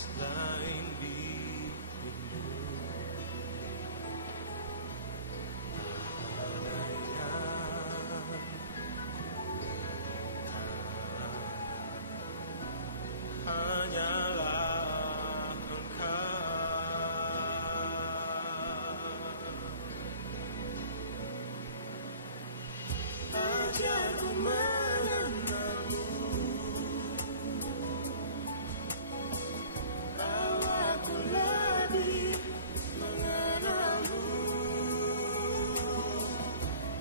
selain dirimu. Ada yang hanyalah Engkau. Ajarku mengenalmu, aku lebih mengenalmu,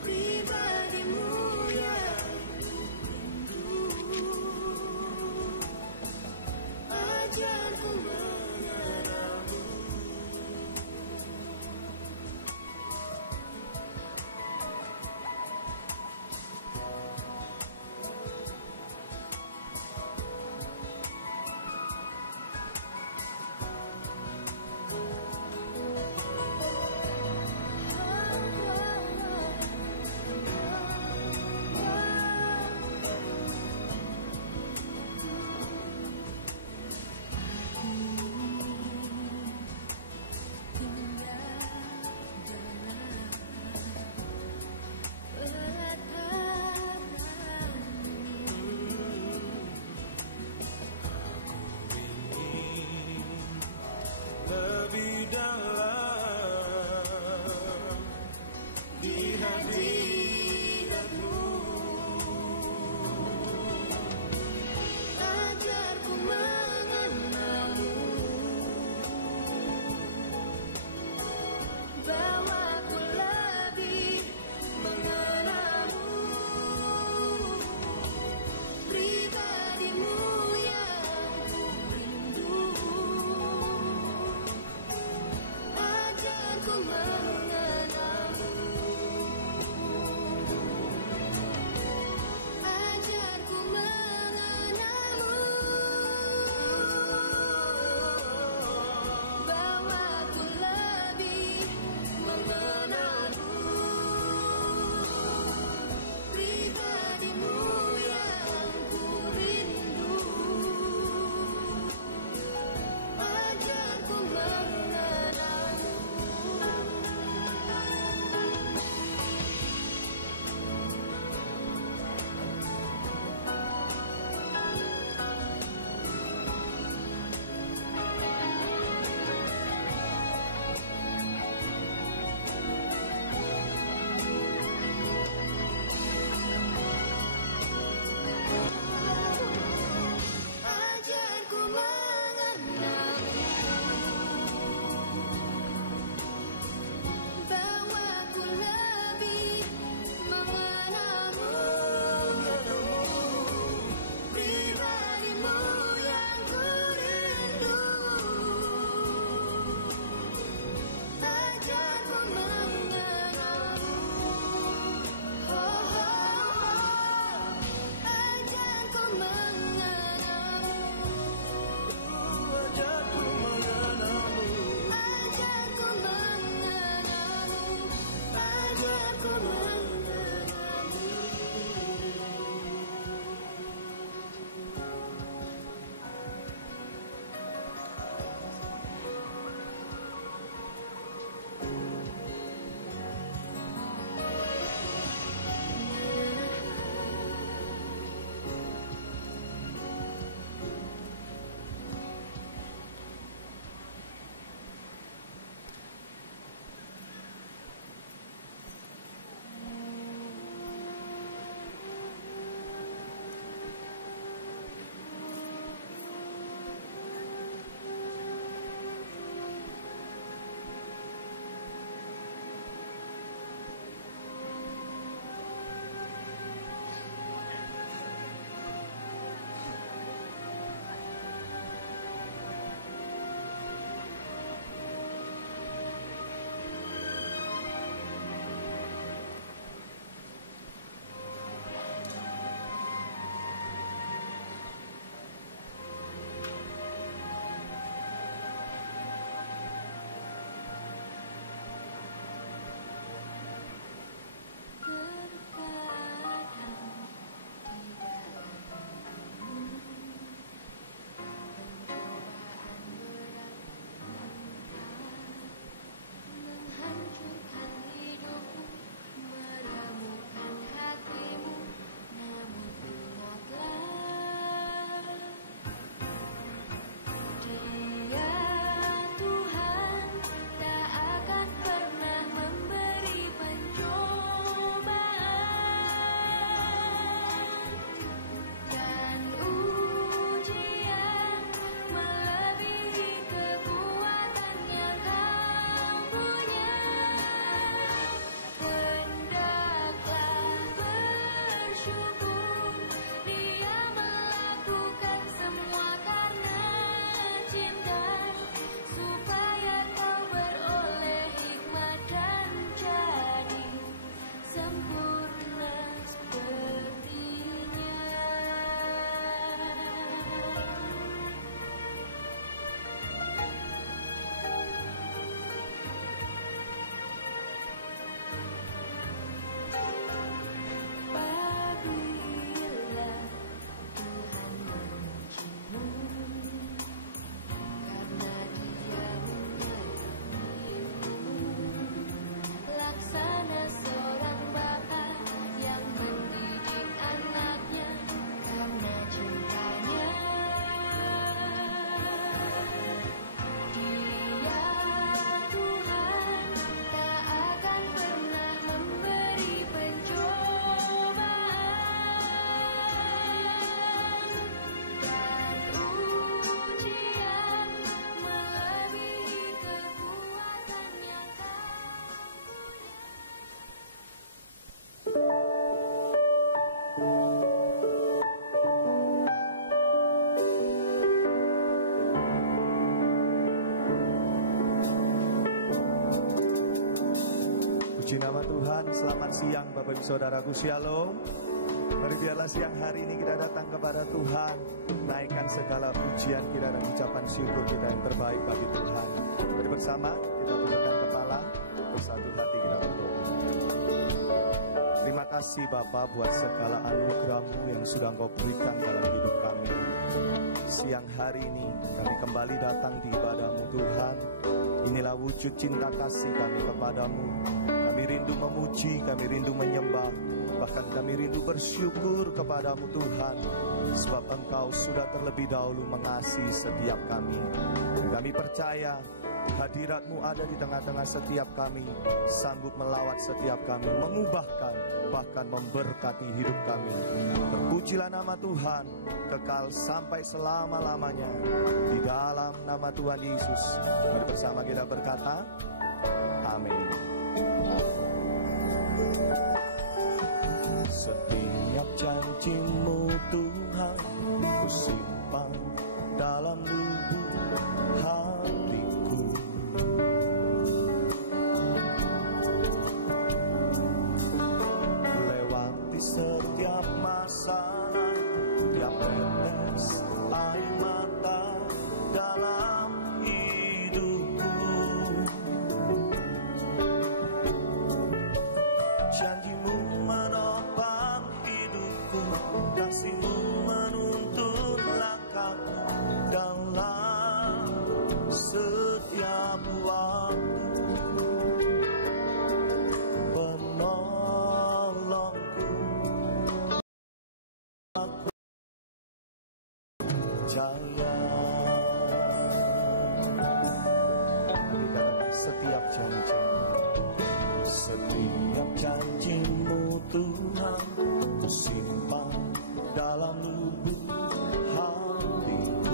pribadimu yang rindu. Ajarku mengenalmu. siang Bapak Ibu Saudaraku, Shalom. Mari biarlah siang hari ini kita datang kepada Tuhan, naikkan segala pujian kita dan ucapan syukur kita yang terbaik bagi Tuhan. Mari bersama kita tundukkan kepala, bersatu hati kita berdoa. Terima kasih Bapa buat segala anugerah-Mu yang sudah Engkau berikan dalam hidup kami. Siang hari ini kami kembali datang di ibadah-Mu Tuhan. Inilah wujud cinta kasih kami kepadamu. Kami rindu memuji, kami rindu menyembah, bahkan kami rindu bersyukur kepadamu Tuhan, sebab Engkau sudah terlebih dahulu mengasihi setiap kami. Kami percaya hadirat-Mu ada di tengah-tengah setiap kami, sanggup melawat setiap kami, mengubahkan, bahkan memberkati hidup kami. Terpujilah nama Tuhan, kekal sampai selama-lamanya. Di dalam nama Tuhan Yesus, mari bersama kita berkata, amin. Setiap janji-Mu Tuhan, ku simpan dalam lubuk hatiku. Lewati setiap masalah, tiap tetes air mata dalam hidupku. Janji-Mu menopang hidupku, kasih-Mu menuntun langkahku dalam setiap waktu. Penolongku, aku percaya. Dikatakan setiap janji, setiap janji-Mu Tuhan, ku simpan dalam lubuk hatiku.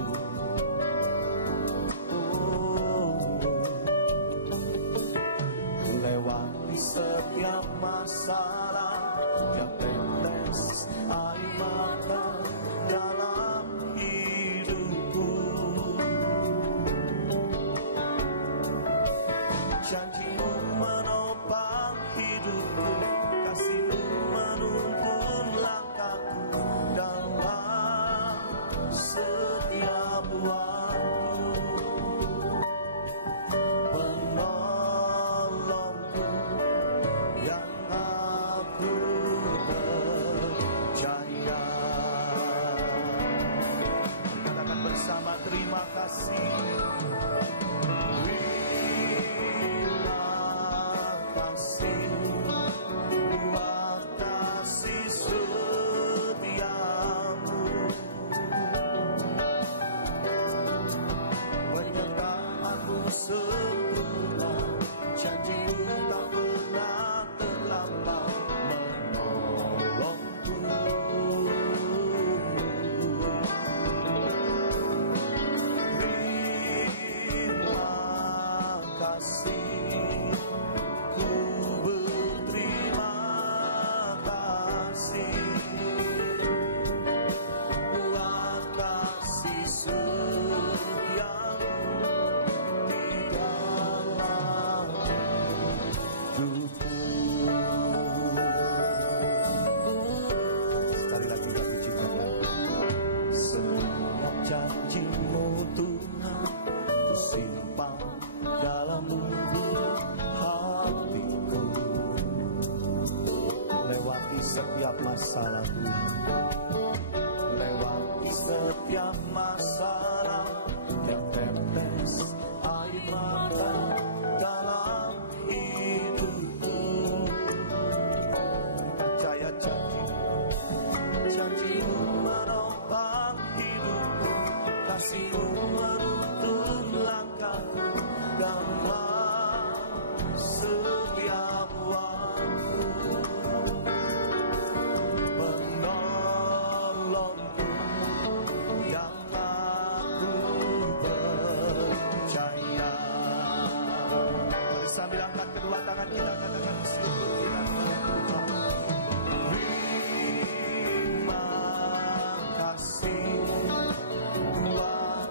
Lewati setiap masalah, tiap tetes air mata dalam hidupku. Janji-Mu menopang hidupku, kasih-Mu menuntun langkahku dalam setiap waktu. Penolongku yang aku percaya. Katakan bersama, terima kasih. Sempurna, janji-Mu tak pernah terlambat menolongku. Terima kasih, ku berterima kasih buat kasih setiamu. Sekali lagi kita pujikan lagi. Setiap janji-Mu Tuhan, ku simpan dalam lubuk hatiku. Lewati setiap masalah Tuhan, lewati setiap masalah, tiap tetes air mata dalam hidupku. Percaya janji-Mu menopang hidupku, kasih-Mu menuntun langkahku dalam setiap waktu. Penolongku yang aku percaya. Mari sambil angkat kedua tangan kita, katakan syukur kita kepada Tuhan. Terima kasih buat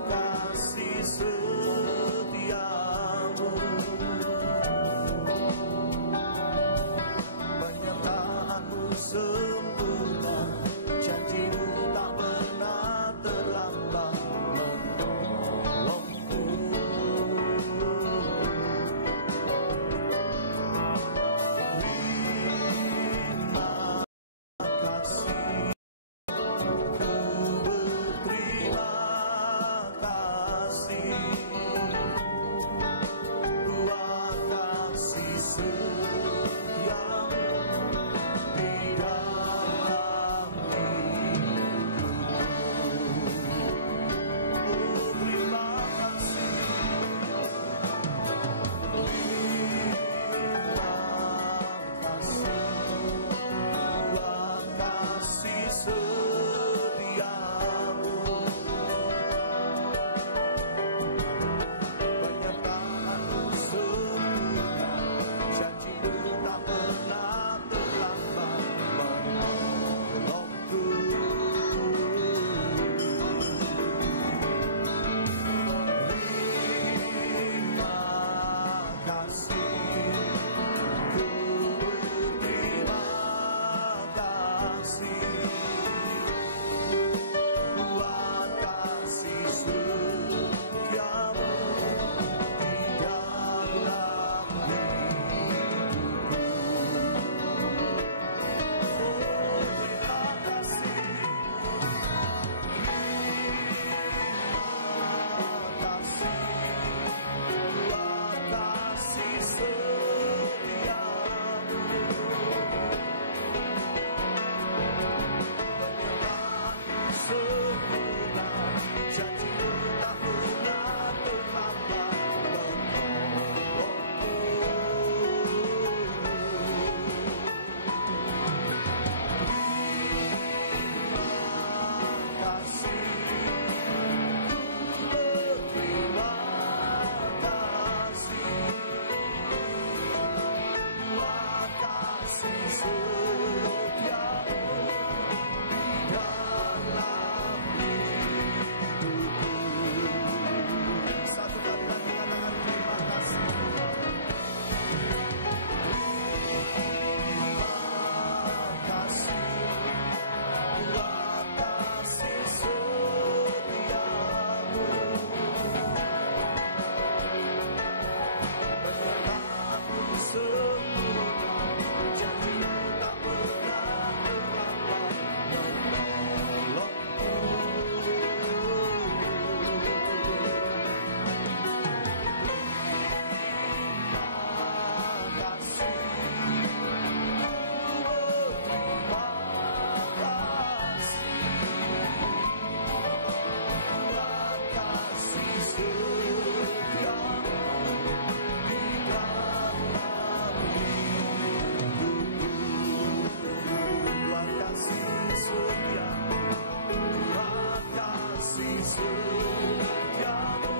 setiamu,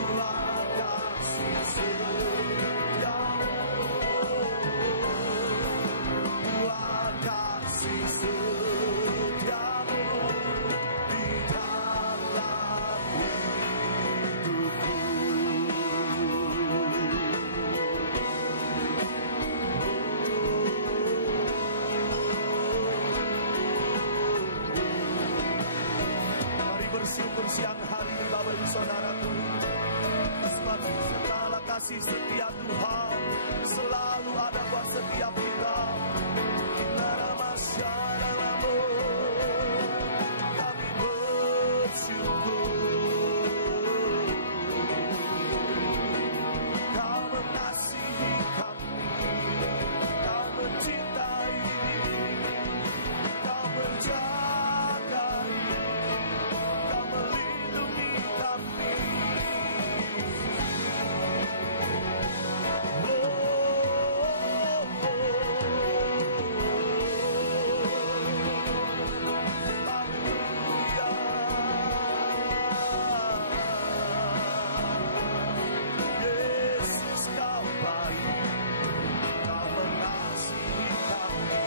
Tuhan kasih setiamu, Tuhan kasih setiamu di dalam hidupku. Mari bersyukur siang hari ini Bapak Ibu Saudaraku, sebab segala kasih setia Tuhan selalu ada buat setiap kita. Kami bersyukur Kau mengasihi kami, Kau mencintai, Kau menjagai, Kau melindungi kami. Yesus Kau baik, Kau mengasihi kami.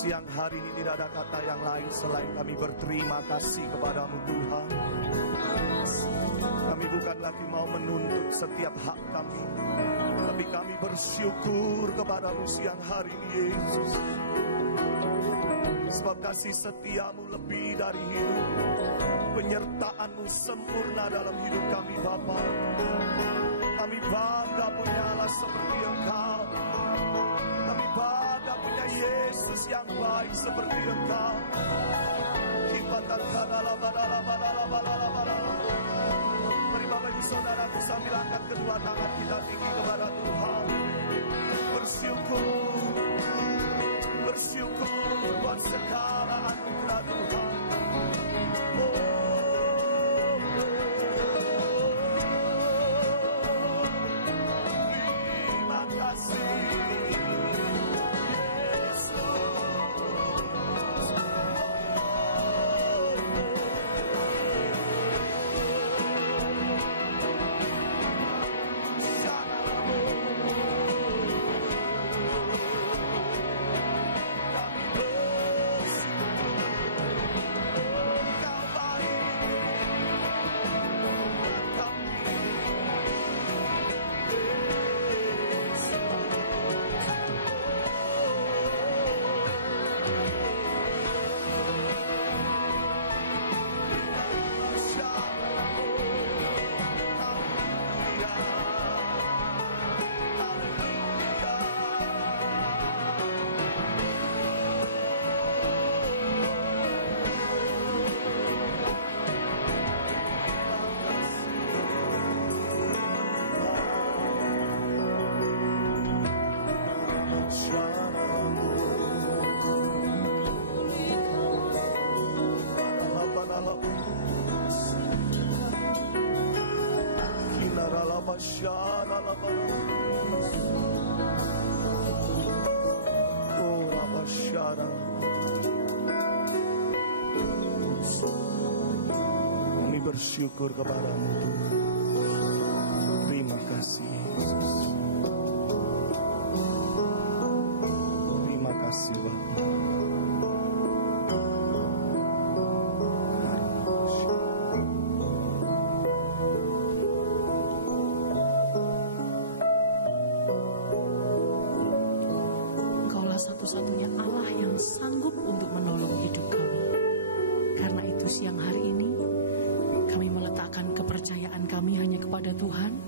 Siang hari ini tidak ada kata yang lain selain kami berterima kasih kepadamu Tuhan. Kami bukan lagi mau menuntut setiap hak kami, tapi kami bersyukur kepadamu siang hari ini Yesus. Sebab kasih setiamu lebih dari hidup, penyertaanmu sempurna dalam hidup kami Bapa. Kami bangga punya Allah seperti Engkau. Kami bangga punya Yesus yang baik seperti Engkau. Mari Bapak Ibu Saudaraku sambil angkat kedua tangan kita tinggi kepada Tuhan. Bersyukur, bersyukur buat segala anugerah Tuhan. Terima kasih Kami bersyukur kepadamu Tuhan. Terima kasih Yesus. Terima kasih Bapa. Satu-satunya Allah yang sanggup untuk menolong hidup kami. Karena itu siang hari ini kami meletakkan kepercayaan kami hanya kepada Tuhan,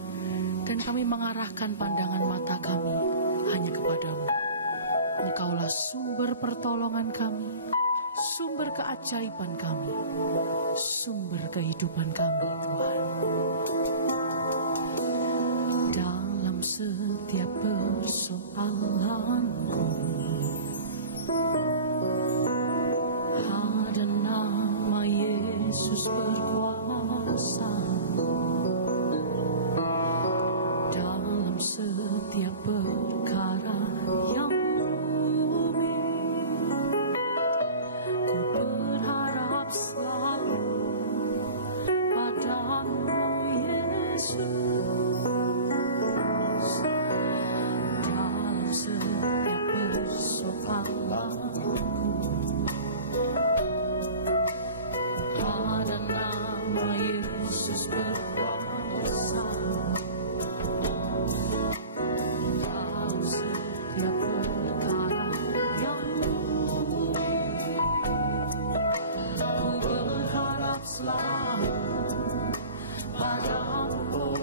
dan kami mengarahkan pandangan mata kami hanya kepadamu. Engkaulah sumber pertolongan kami, sumber keajaiban kami, sumber kehidupan kami Tuhan. dalam setiap persoalanku. Ada nama Yesus berkuasa dalam setiap perkara yang rumit. Ku berharap selalu padamu, oh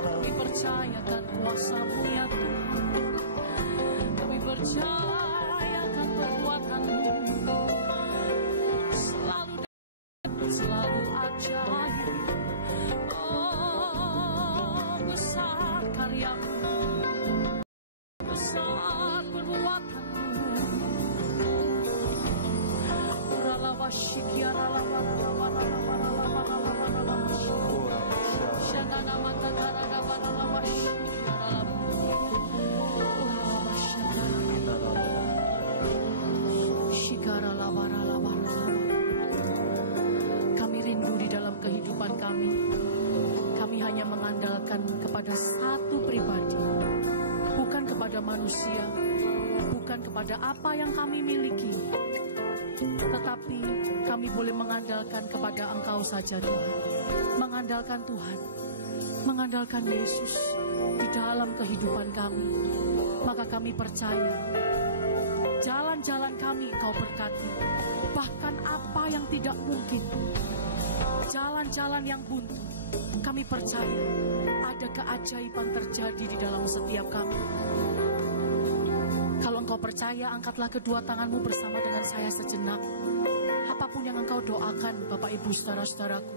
Kami percayakan kuasa-Mu ya Tuhan. Kami percayakan kekuatan-Mu. Selalu ajaib. Oh, besar karya-Mu, besar perbuatan-Mu. Kami rindu di dalam kehidupan kami. Kami hanya mengandalkan kepada satu pribadi, bukan kepada manusia, bukan kepada apa yang kami miliki, tetapi kami boleh mengandalkan kepada Engkau saja Tuhan. Mengandalkan Tuhan, mengandalkan Yesus di dalam kehidupan kami. Maka kami percaya jalan-jalan kami Engkau berkati. Bahkan apa yang tidak mungkin, jalan-jalan yang buntu, kami percaya ada keajaiban terjadi di dalam setiap kami. Kalau engkau percaya, angkatlah kedua tanganmu bersama dengan saya sejenak. Apapun yang engkau doakan, Bapak Ibu saudara-saudaraku,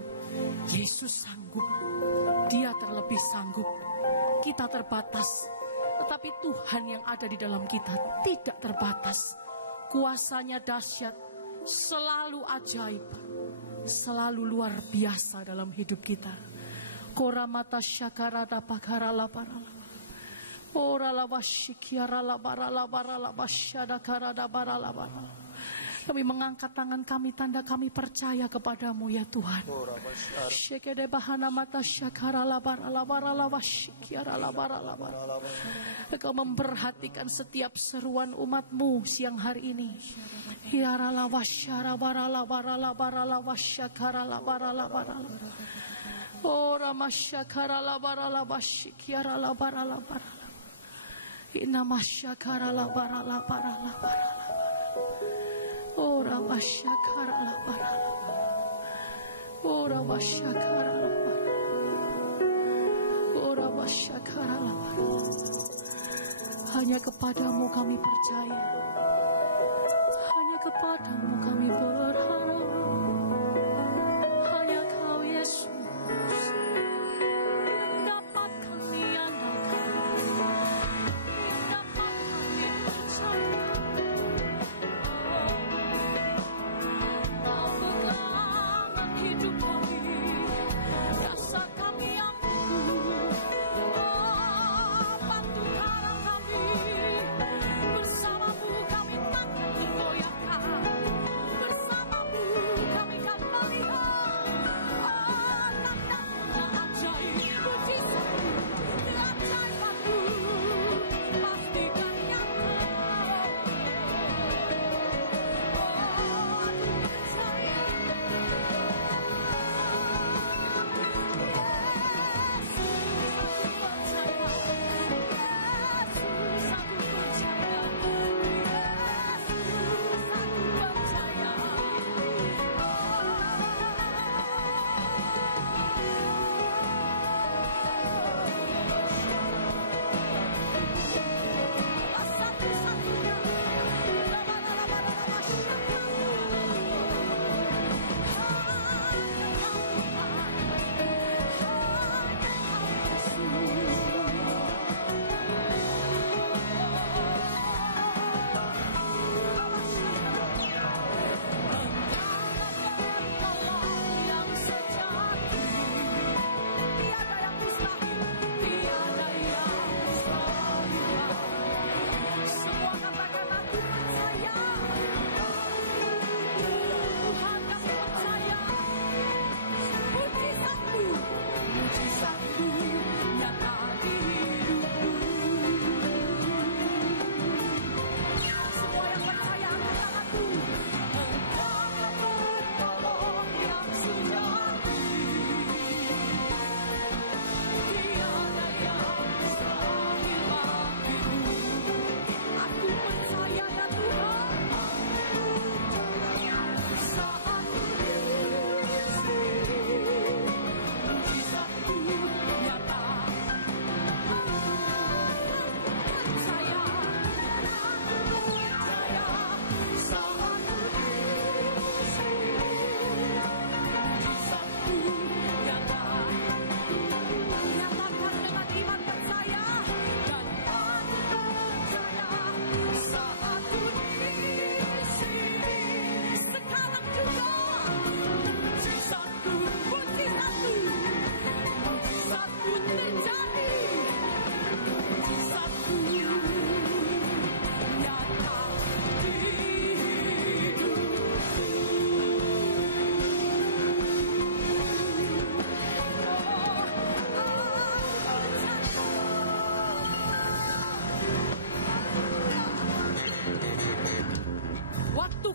Yesus sanggup. Dia terlebih sanggup. Kita terbatas, tetapi Tuhan yang ada di dalam kita tidak terbatas. Kuasanya dahsyat, selalu ajaib, selalu luar biasa dalam hidup kita. Koramata syakarada pakarala parala. Ora la bashikiara la barala barala basyada karada barala barala. Kami mengangkat tangan kami, tanda kami percaya kepadamu ya Tuhan. Syekede bahana mata syakara la barala barala bashikiara la barala barala. Engkau memperhatikan setiap seruan umatmu siang hari ini. Hiara la basyara barala barala barala basyakara la barala barala. Ora masyakara la barala bashikiara la barala barala. Inna masyakara la barala barala barala. Ora masyakara la barala. Ora masyakara la barala. Ora masyakara la barala. Hanya kepadamu kami percaya. Hanya kepadamu kami berharap. Hanya Kau Yesus dapat kami andalkan. Dapat kami percaya. Kau pegangan hidup kami. Dasar kami yang teguh. Oh, bantu karang kami. Bersamamu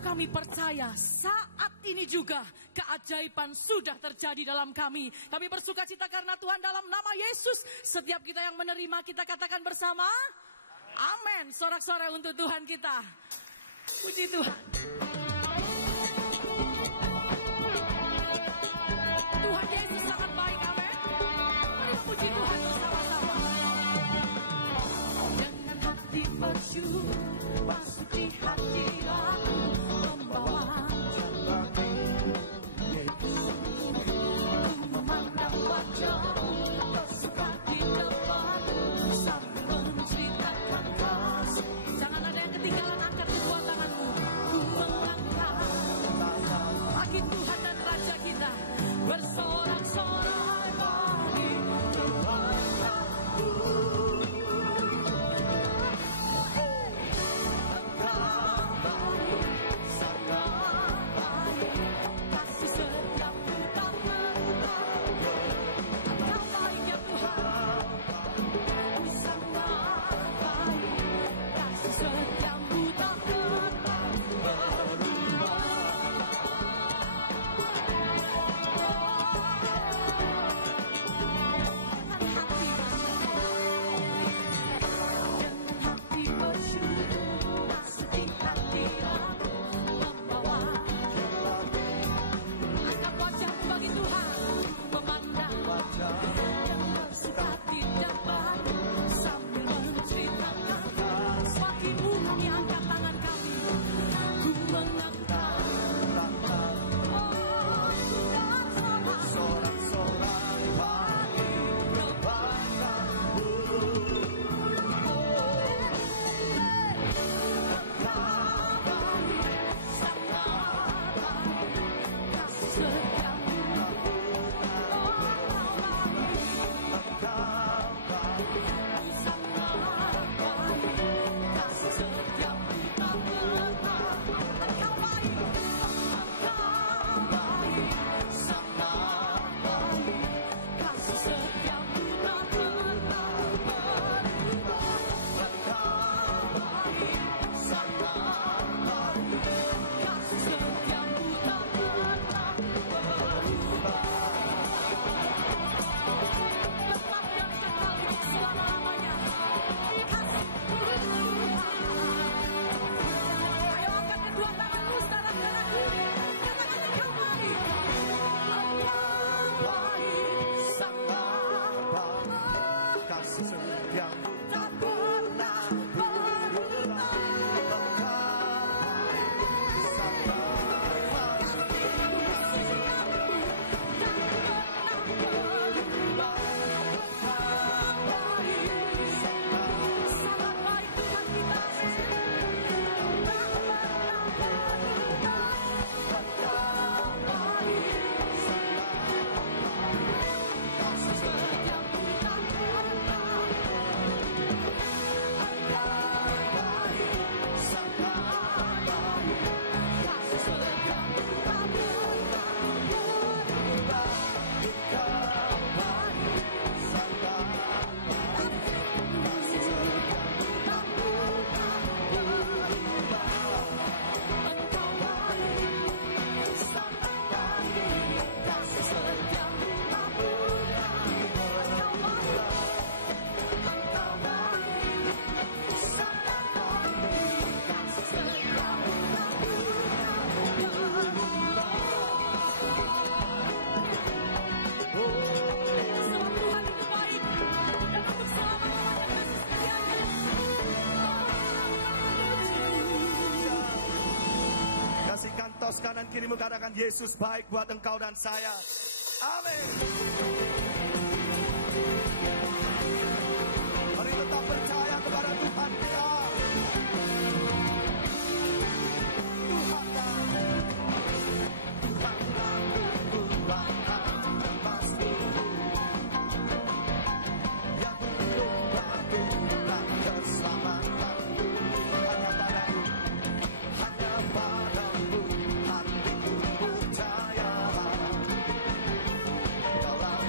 Sungguh kami percaya saat ini juga keajaiban sudah terjadi dalam kami. Kami bersuka cita karena Tuhan, dalam nama Yesus. Setiap kita yang menerima, kita katakan bersama, amin. Sorak-sorai untuk Tuhan kita. Puji Tuhan. Tuhan Yesus sangat baik, amin. Mari puji Tuhan bersama-sama. Dengan hati bersyukur masuk di hati aku, membawa memandang wajah-Mu, bersuka di depan sambil menceritakan kasih. Jangan ada yang ketinggalan, angkat kedua tanganmu. Ku melangkah bagi Tuhan dan Raja kita, bersorak-sorai bagi Tuhan-Ku. Kanan kirimu katakan, Yesus baik buat engkau dan saya. Amin. Mari tetap percaya kepada Tuhan kita. Hatiku percaya, dalam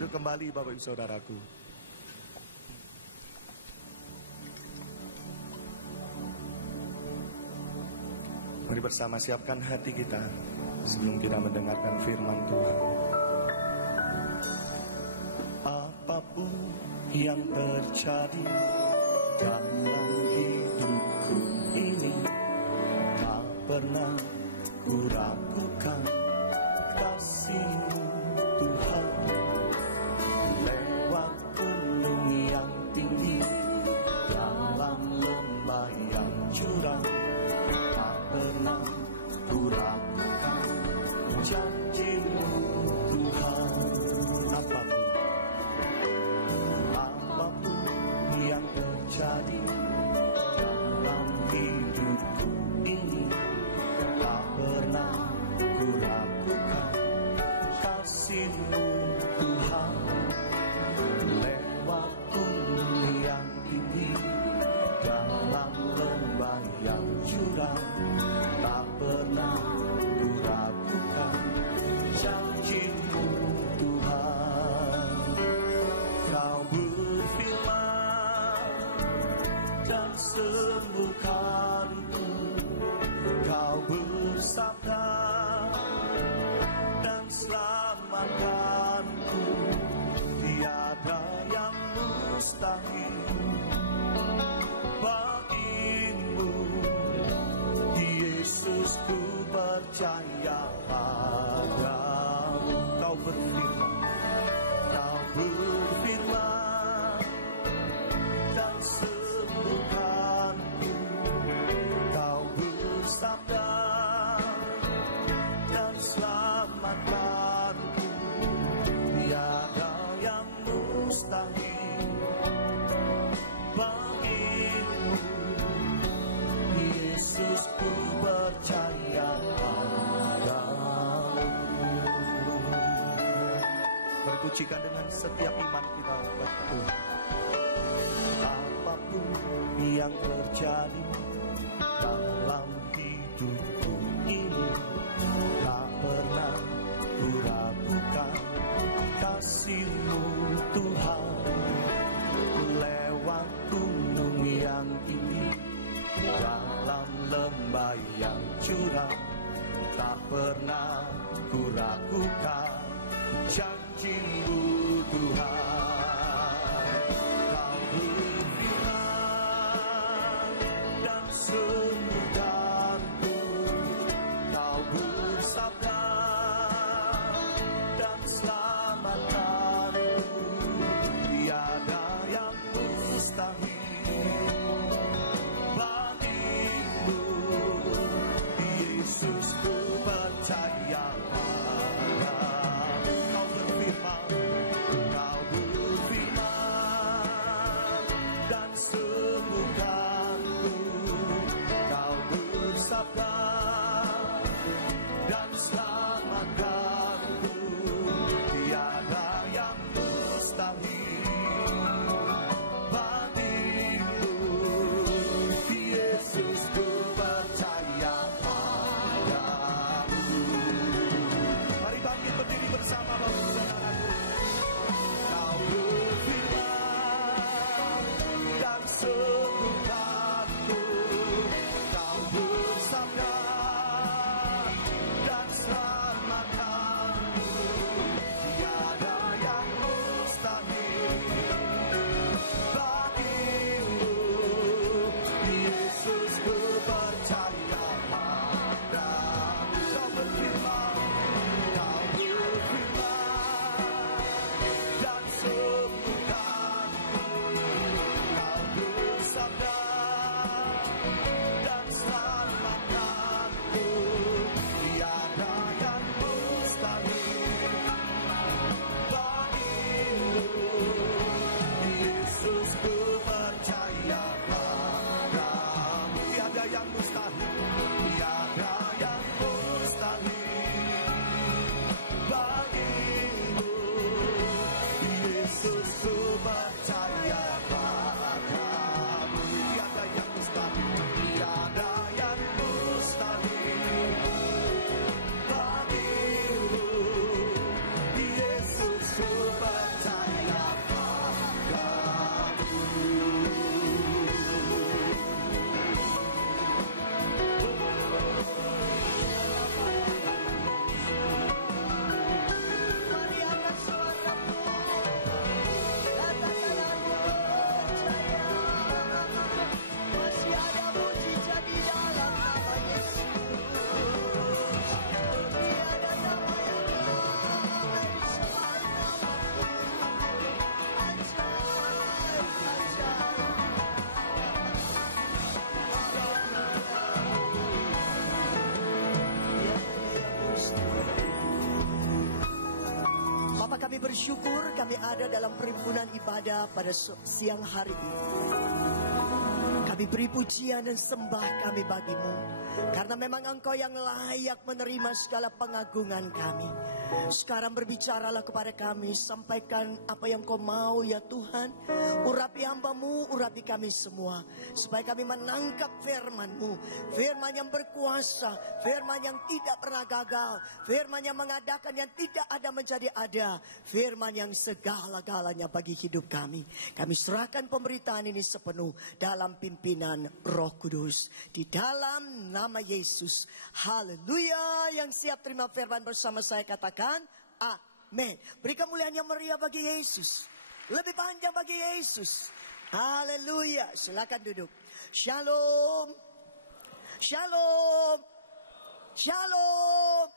duduk kembali Bapak Ibu Saudaraku. Mari bersama siapkan hati kita sebelum kita mendengarkan firman Tuhan. Apapun yang terjadi dalam hidupku ini, tak pernah ku ragukan kasih-Mu Tuhan. Lewat gunung yang tinggi, dalam lembah yang curam, tak pernah ku ragukan janji-Mu Tuhan. Apapun yang terjadi dalam hidupku ini, tak pernah ku ragukan kasih-Mu Tuhan. Lewat gunung yang tinggi, dalam lembah yang curam, tak pernah ku ragukan janji-Mu Tuhan. Kau berfirman dan sembuhkanku, Kau bersabda dan selamatkanku. Tiada yang mustahil bagimu, Yesus, ku percaya padamu. Kau berfirman dan sembuhkanku, Kau bersabda dan selamatkanku. Tiada yang mustahil bagimu, Yesus, ku percaya padamu. Berpujikan dengan setiap iman kita buat Tuhan. Apapun yang terjadi dalam hidupku ini, tak pernah ku ragukan kasih-Mu Tuhan. Lewat gunung yang tinggi, dalam lembah yang curam, tak pernah ku ragukan janji-Mu Tuhan. Kau berfirman dan sembuhkanku, Kau bersabda dan selamatkanku. Tiada yang mustahil bagimu, Yesus, ku percaya padamu. Kau berfirman dan sembuhkanku, Kau bersabda dan selamatkanku. Tiada yang mustahil bagimu, Yesus, ku percaya padamu. Mari bangkit berdiri bersama Bapak Saudaraku. Kau berfirman dan sembuhkanku, Kau bersabda dan selamatkanku. kami bersyukur kami ada dalam perhimpunan ibadah pada siang hari ini. Kami beri pujian dan sembah kami bagimu. Karena memang Engkau yang layak menerima segala pengagungan kami. Sekarang berbicaralah kepada kami. Sampaikan apa yang Kau mau ya Tuhan. Urapi hamba-Mu, urapi kami semua. Supaya kami menangkap firman-Mu. Firman yang berkuasa. Firman yang tidak pernah gagal. Firman yang mengadakan yang tidak ada menjadi ada. Firman yang segala-galanya bagi hidup kami. Kami serahkan pemberitaan ini sepenuh dalam pimpinan Roh Kudus. Di dalam nama Yesus. Haleluya. Yang siap terima firman bersama saya katakan amin. Beri kemuliaan yang meriah bagi Yesus. Lebih panjang bagi Yesus. Haleluya. Silakan duduk. Shalom. Shalom. Shalom.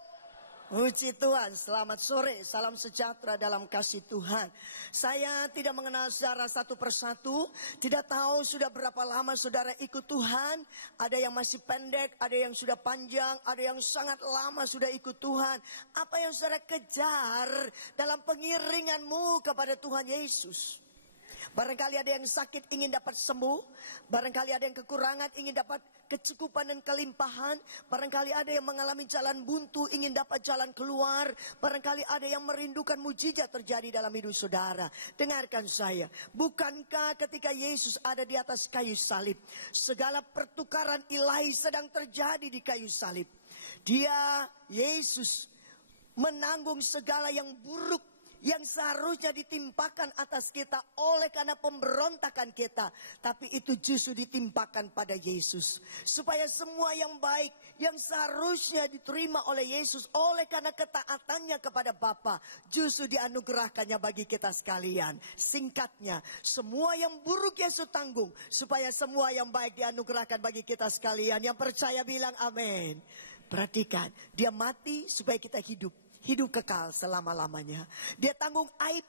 Puji Tuhan, selamat sore, salam sejahtera dalam kasih Tuhan. Saya tidak mengenal saudara satu persatu, tidak tahu sudah berapa lama saudara ikut Tuhan. Ada yang masih pendek, ada yang sudah panjang, ada yang sangat lama sudah ikut Tuhan. Apa yang saudara kejar dalam pengiringanmu kepada Tuhan Yesus? Barangkali ada yang sakit ingin dapat sembuh. Barangkali ada yang kekurangan ingin dapat kecukupan dan kelimpahan. Barangkali ada yang mengalami jalan buntu ingin dapat jalan keluar. Barangkali ada yang merindukan mujizat terjadi dalam hidup saudara. Dengarkan saya. Bukankah ketika Yesus ada di atas kayu salib, segala pertukaran ilahi sedang terjadi di kayu salib. Dia, Yesus, menanggung segala yang buruk yang seharusnya ditimpakan atas kita oleh karena pemberontakan kita. Tapi itu justru ditimpakan pada Yesus. Supaya semua yang baik yang seharusnya diterima oleh Yesus oleh karena ketaatannya kepada Bapa, justru dianugerahkannya bagi kita sekalian. Singkatnya, semua yang buruk Yesus tanggung supaya semua yang baik dianugerahkan bagi kita sekalian. Yang percaya bilang amin. Perhatikan, dia mati supaya kita hidup. Hidup kekal selama-lamanya. Dia tanggung aib.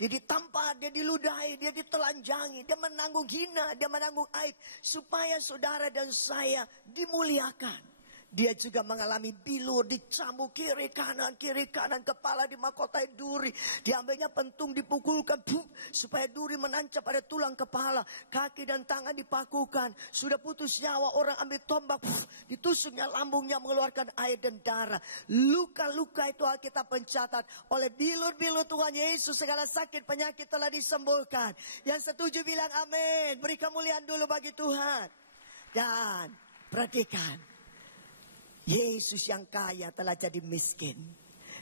Dia ditampa, dia diludahi, dia ditelanjangi. Dia menanggung hina, dia menanggung aib. Supaya saudara dan saya dimuliakan. Dia juga mengalami bilur, dicambuk kiri kanan, kepala dimahkotai duri. Diambilnya pentung, dipukulkan, supaya duri menancap pada tulang kepala. Kaki dan tangan dipakukan. Sudah putus nyawa, orang ambil tombak, ditusuknya lambungnya mengeluarkan air dan darah. Luka-luka itu Alkitab mencatat. Oleh bilur-bilur Tuhan Yesus segala sakit penyakit telah disembuhkan. Yang setuju bilang amin. Beri kemuliaan dulu bagi Tuhan. Dan perhatikan. Yesus yang kaya telah jadi miskin.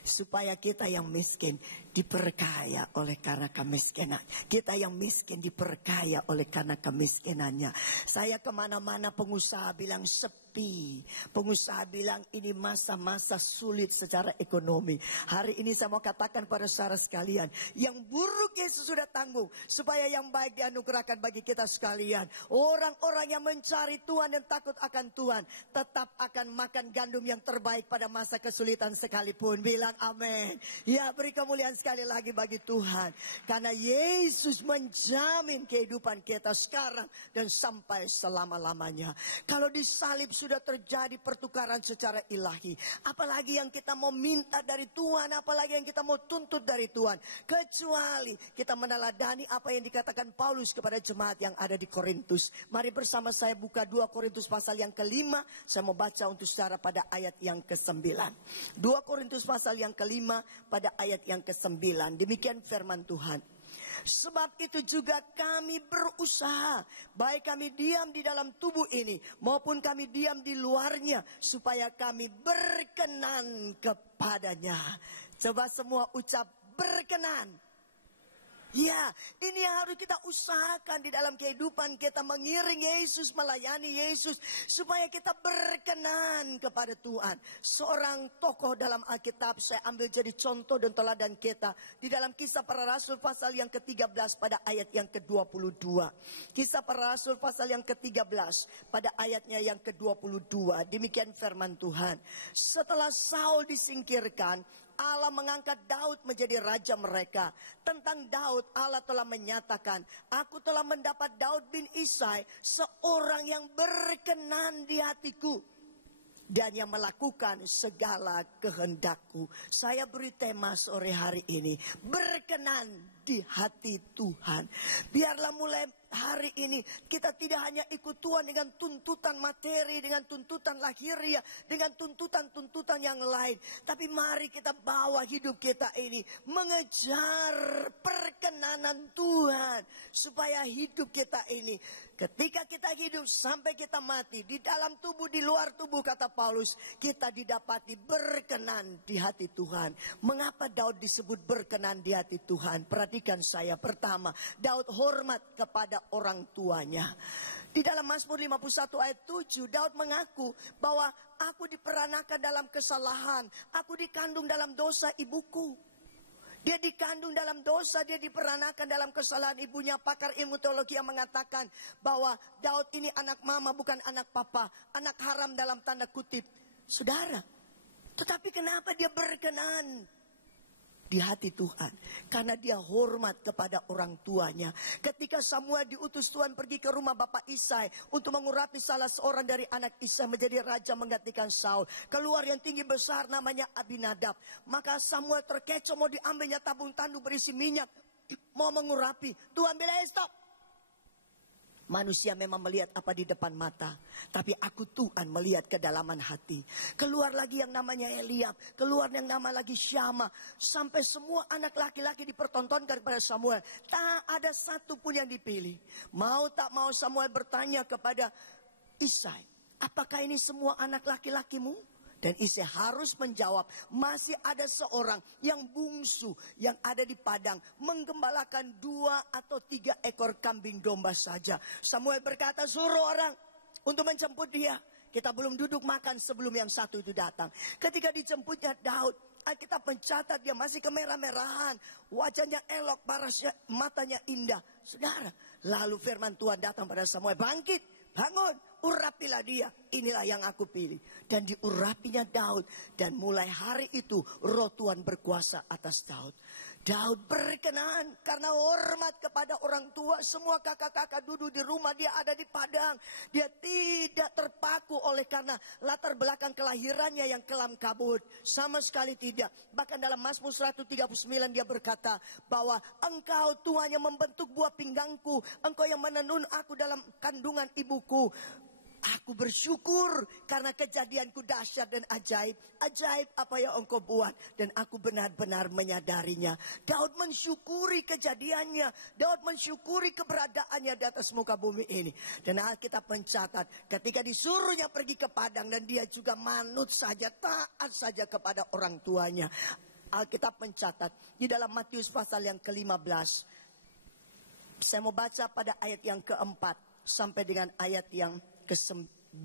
Supaya kita yang miskin diperkaya oleh karena kemiskinan. Kita yang miskin diperkaya oleh karena kemiskinannya. Saya kemana-mana pengusaha bilang sepi. Pengusaha bilang ini masa-masa sulit secara ekonomi. Hari ini saya mau katakan pada saudara sekalian. Yang buruk Yesus sudah tanggung. Supaya yang baik dianugerahkan bagi kita sekalian. Orang-orang yang mencari Tuhan dan takut akan Tuhan. Tetap akan makan gandum yang terbaik pada masa kesulitan sekalipun. Bilang amin. Ya, beri kemuliaan sekali lagi bagi Tuhan. Karena Yesus menjamin kehidupan kita sekarang dan sampai selama-lamanya. Kalau disalib sudah terjadi pertukaran secara ilahi. Apalagi yang kita mau minta dari Tuhan, apalagi yang kita mau tuntut dari Tuhan. Kecuali kita meneladani apa yang dikatakan Paulus kepada jemaat yang ada di Korintus. Mari bersama saya buka 2 Korintus pasal yang ke-5. Saya mau baca untuk saudara pada ayat yang ke-9. 2 Korintus pasal yang ke-5 pada ayat yang ke-9. Demikian firman Tuhan. Sebab itu juga kami berusaha, baik kami diam di dalam tubuh ini maupun kami diam di luarnya, supaya kami berkenan kepadanya. Coba semua ucap berkenan. Ya, ini yang harus kita usahakan di dalam kehidupan kita, mengiring Yesus, melayani Yesus, supaya kita berkenan kepada Tuhan. Seorang tokoh dalam Alkitab saya ambil jadi contoh dan teladan kita di dalam Kisah Para Rasul pasal yang ke-13 pada ayat yang ke-22. Kisah Para Rasul pasal yang ke-13 pada ayatnya yang ke-22. Demikian firman Tuhan. Setelah Saul disingkirkan, Allah mengangkat Daud menjadi raja mereka. Tentang Daud, Allah telah menyatakan, aku telah mendapat Daud bin Isai, seorang yang berkenan di hatiku. dan yang melakukan segala kehendakku. Saya beri tema sore hari ini, berkenan di hati Tuhan. Biarlah mulai hari ini kita tidak hanya ikut Tuhan dengan tuntutan materi, dengan tuntutan lahiriah, dengan tuntutan-tuntutan yang lain. Tapi mari kita bawa hidup kita ini mengejar perkenanan Tuhan. Supaya hidup kita ini, ketika kita hidup sampai kita mati, di dalam tubuh, di luar tubuh, kata Paulus, kita didapati berkenan di hati Tuhan. Mengapa Daud disebut berkenan di hati Tuhan? Perhatikan saya. Pertama, Daud hormat kepada orang tuanya. Di dalam Mazmur 51 ayat 7, Daud mengaku bahwa aku diperanakan dalam kesalahan, aku dikandung dalam dosa ibuku. Dia dikandung dalam dosa, dia diperanakan dalam kesalahan ibunya. Pakar ilmu teologi yang mengatakan bahwa Daud ini anak mama bukan anak papa. Anak haram dalam tanda kutip. Saudara, tetapi kenapa dia berkenan di hati Tuhan? Karena dia hormat kepada orang tuanya. Ketika Samuel diutus Tuhan pergi ke rumah Bapak Isai untuk mengurapi salah seorang dari anak Isai menjadi raja menggantikan Saul. Keluar yang tinggi besar namanya Abinadab. Maka Samuel terkecoh, mau diambilnya tabung tandu berisi minyak, mau mengurapi. Tuhan bilang, stop. Manusia memang melihat apa di depan mata, tapi aku Tuhan melihat kedalaman hati. Keluar lagi yang namanya Eliab, keluar yang nama lagi Syama. Sampai semua anak laki-laki dipertontonkan kepada Samuel. Tak ada satu pun yang dipilih. Mau tak mau Samuel bertanya kepada Isai, apakah ini semua anak laki-lakimu? Dan Isai harus menjawab, masih ada seorang yang bungsu yang ada di padang menggembalakan 2 atau 3 ekor kambing domba saja. Samuel berkata, suruh orang untuk menjemput dia. Kita belum duduk makan sebelum yang satu itu datang. Ketika dijemputnya Daud, kita mencatat dia masih kemerah-merahan. Wajahnya elok, parasnya, matanya indah. Saudara, lalu firman Tuhan datang pada Samuel, bangkit. Bangun, urapilah dia. Inilah yang aku pilih. Dan diurapinya Daud. Dan mulai hari itu roh Tuhan berkuasa atas Daud. Daud berkenan karena hormat kepada orang tua. Semua kakak-kakak duduk di rumah, dia ada di padang. Dia tidak terpaku oleh karena latar belakang kelahirannya yang kelam kabut. Sama sekali tidak. Bahkan dalam Mazmur 139 dia berkata bahwa engkau Tuhan yang membentuk buah pinggangku. Engkau yang menenun aku dalam kandungan ibuku. Aku bersyukur karena kejadianku dahsyat dan ajaib. Ajaib apa yang engkau buat. Dan aku benar-benar menyadarinya. Daud mensyukuri kejadiannya. Daud mensyukuri keberadaannya di atas muka bumi ini. Dan Alkitab mencatat ketika disuruhnya pergi ke padang. Dan dia juga manut saja, taat saja kepada orang tuanya. Alkitab mencatat di dalam Matius pasal yang ke-15. Saya mau baca pada ayat yang ke-4 sampai dengan ayat yang ke-9.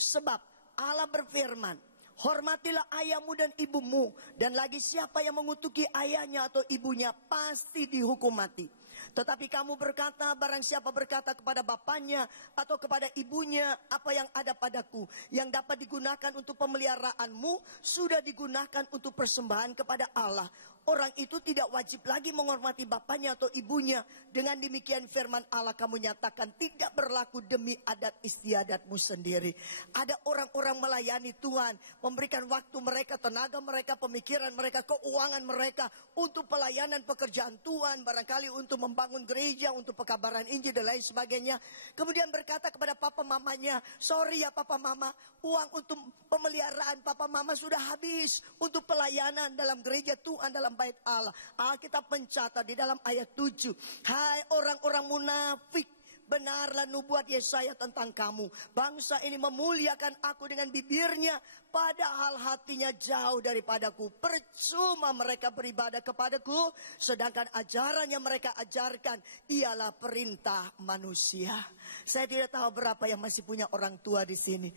Sebab Allah berfirman, hormatilah ayahmu dan ibumu, dan lagi siapa yang mengutuki ayahnya atau ibunya pasti dihukum mati. Tetapi kamu berkata, barang siapa berkata kepada bapaknya atau kepada ibunya, apa yang ada padaku yang dapat digunakan untuk pemeliharaanmu sudah digunakan untuk persembahan kepada Allah. Orang itu tidak wajib lagi menghormati bapaknya atau ibunya. Dengan demikian firman Allah kamu nyatakan tidak berlaku demi adat istiadatmu sendiri. Ada orang-orang melayani Tuhan, memberikan waktu mereka, tenaga mereka, pemikiran mereka, keuangan mereka untuk pelayanan pekerjaan Tuhan, barangkali untuk membangun gereja, untuk pekabaran Injil dan lain sebagainya. Kemudian berkata kepada papa mamanya, sorry ya papa mama, uang untuk pemeliharaan papa mama sudah habis untuk pelayanan dalam gereja Tuhan, dalam bait Allah. Alkitab mencatat di dalam ayat 7. Hai orang-orang munafik, benarlah nubuat Yesaya tentang kamu. Bangsa ini memuliakan aku dengan bibirnya, padahal hatinya jauh daripadaku. Percuma mereka beribadah kepadaku, sedangkan ajaran yang mereka ajarkan ialah perintah manusia. Saya tidak tahu berapa yang masih punya orang tua di sini.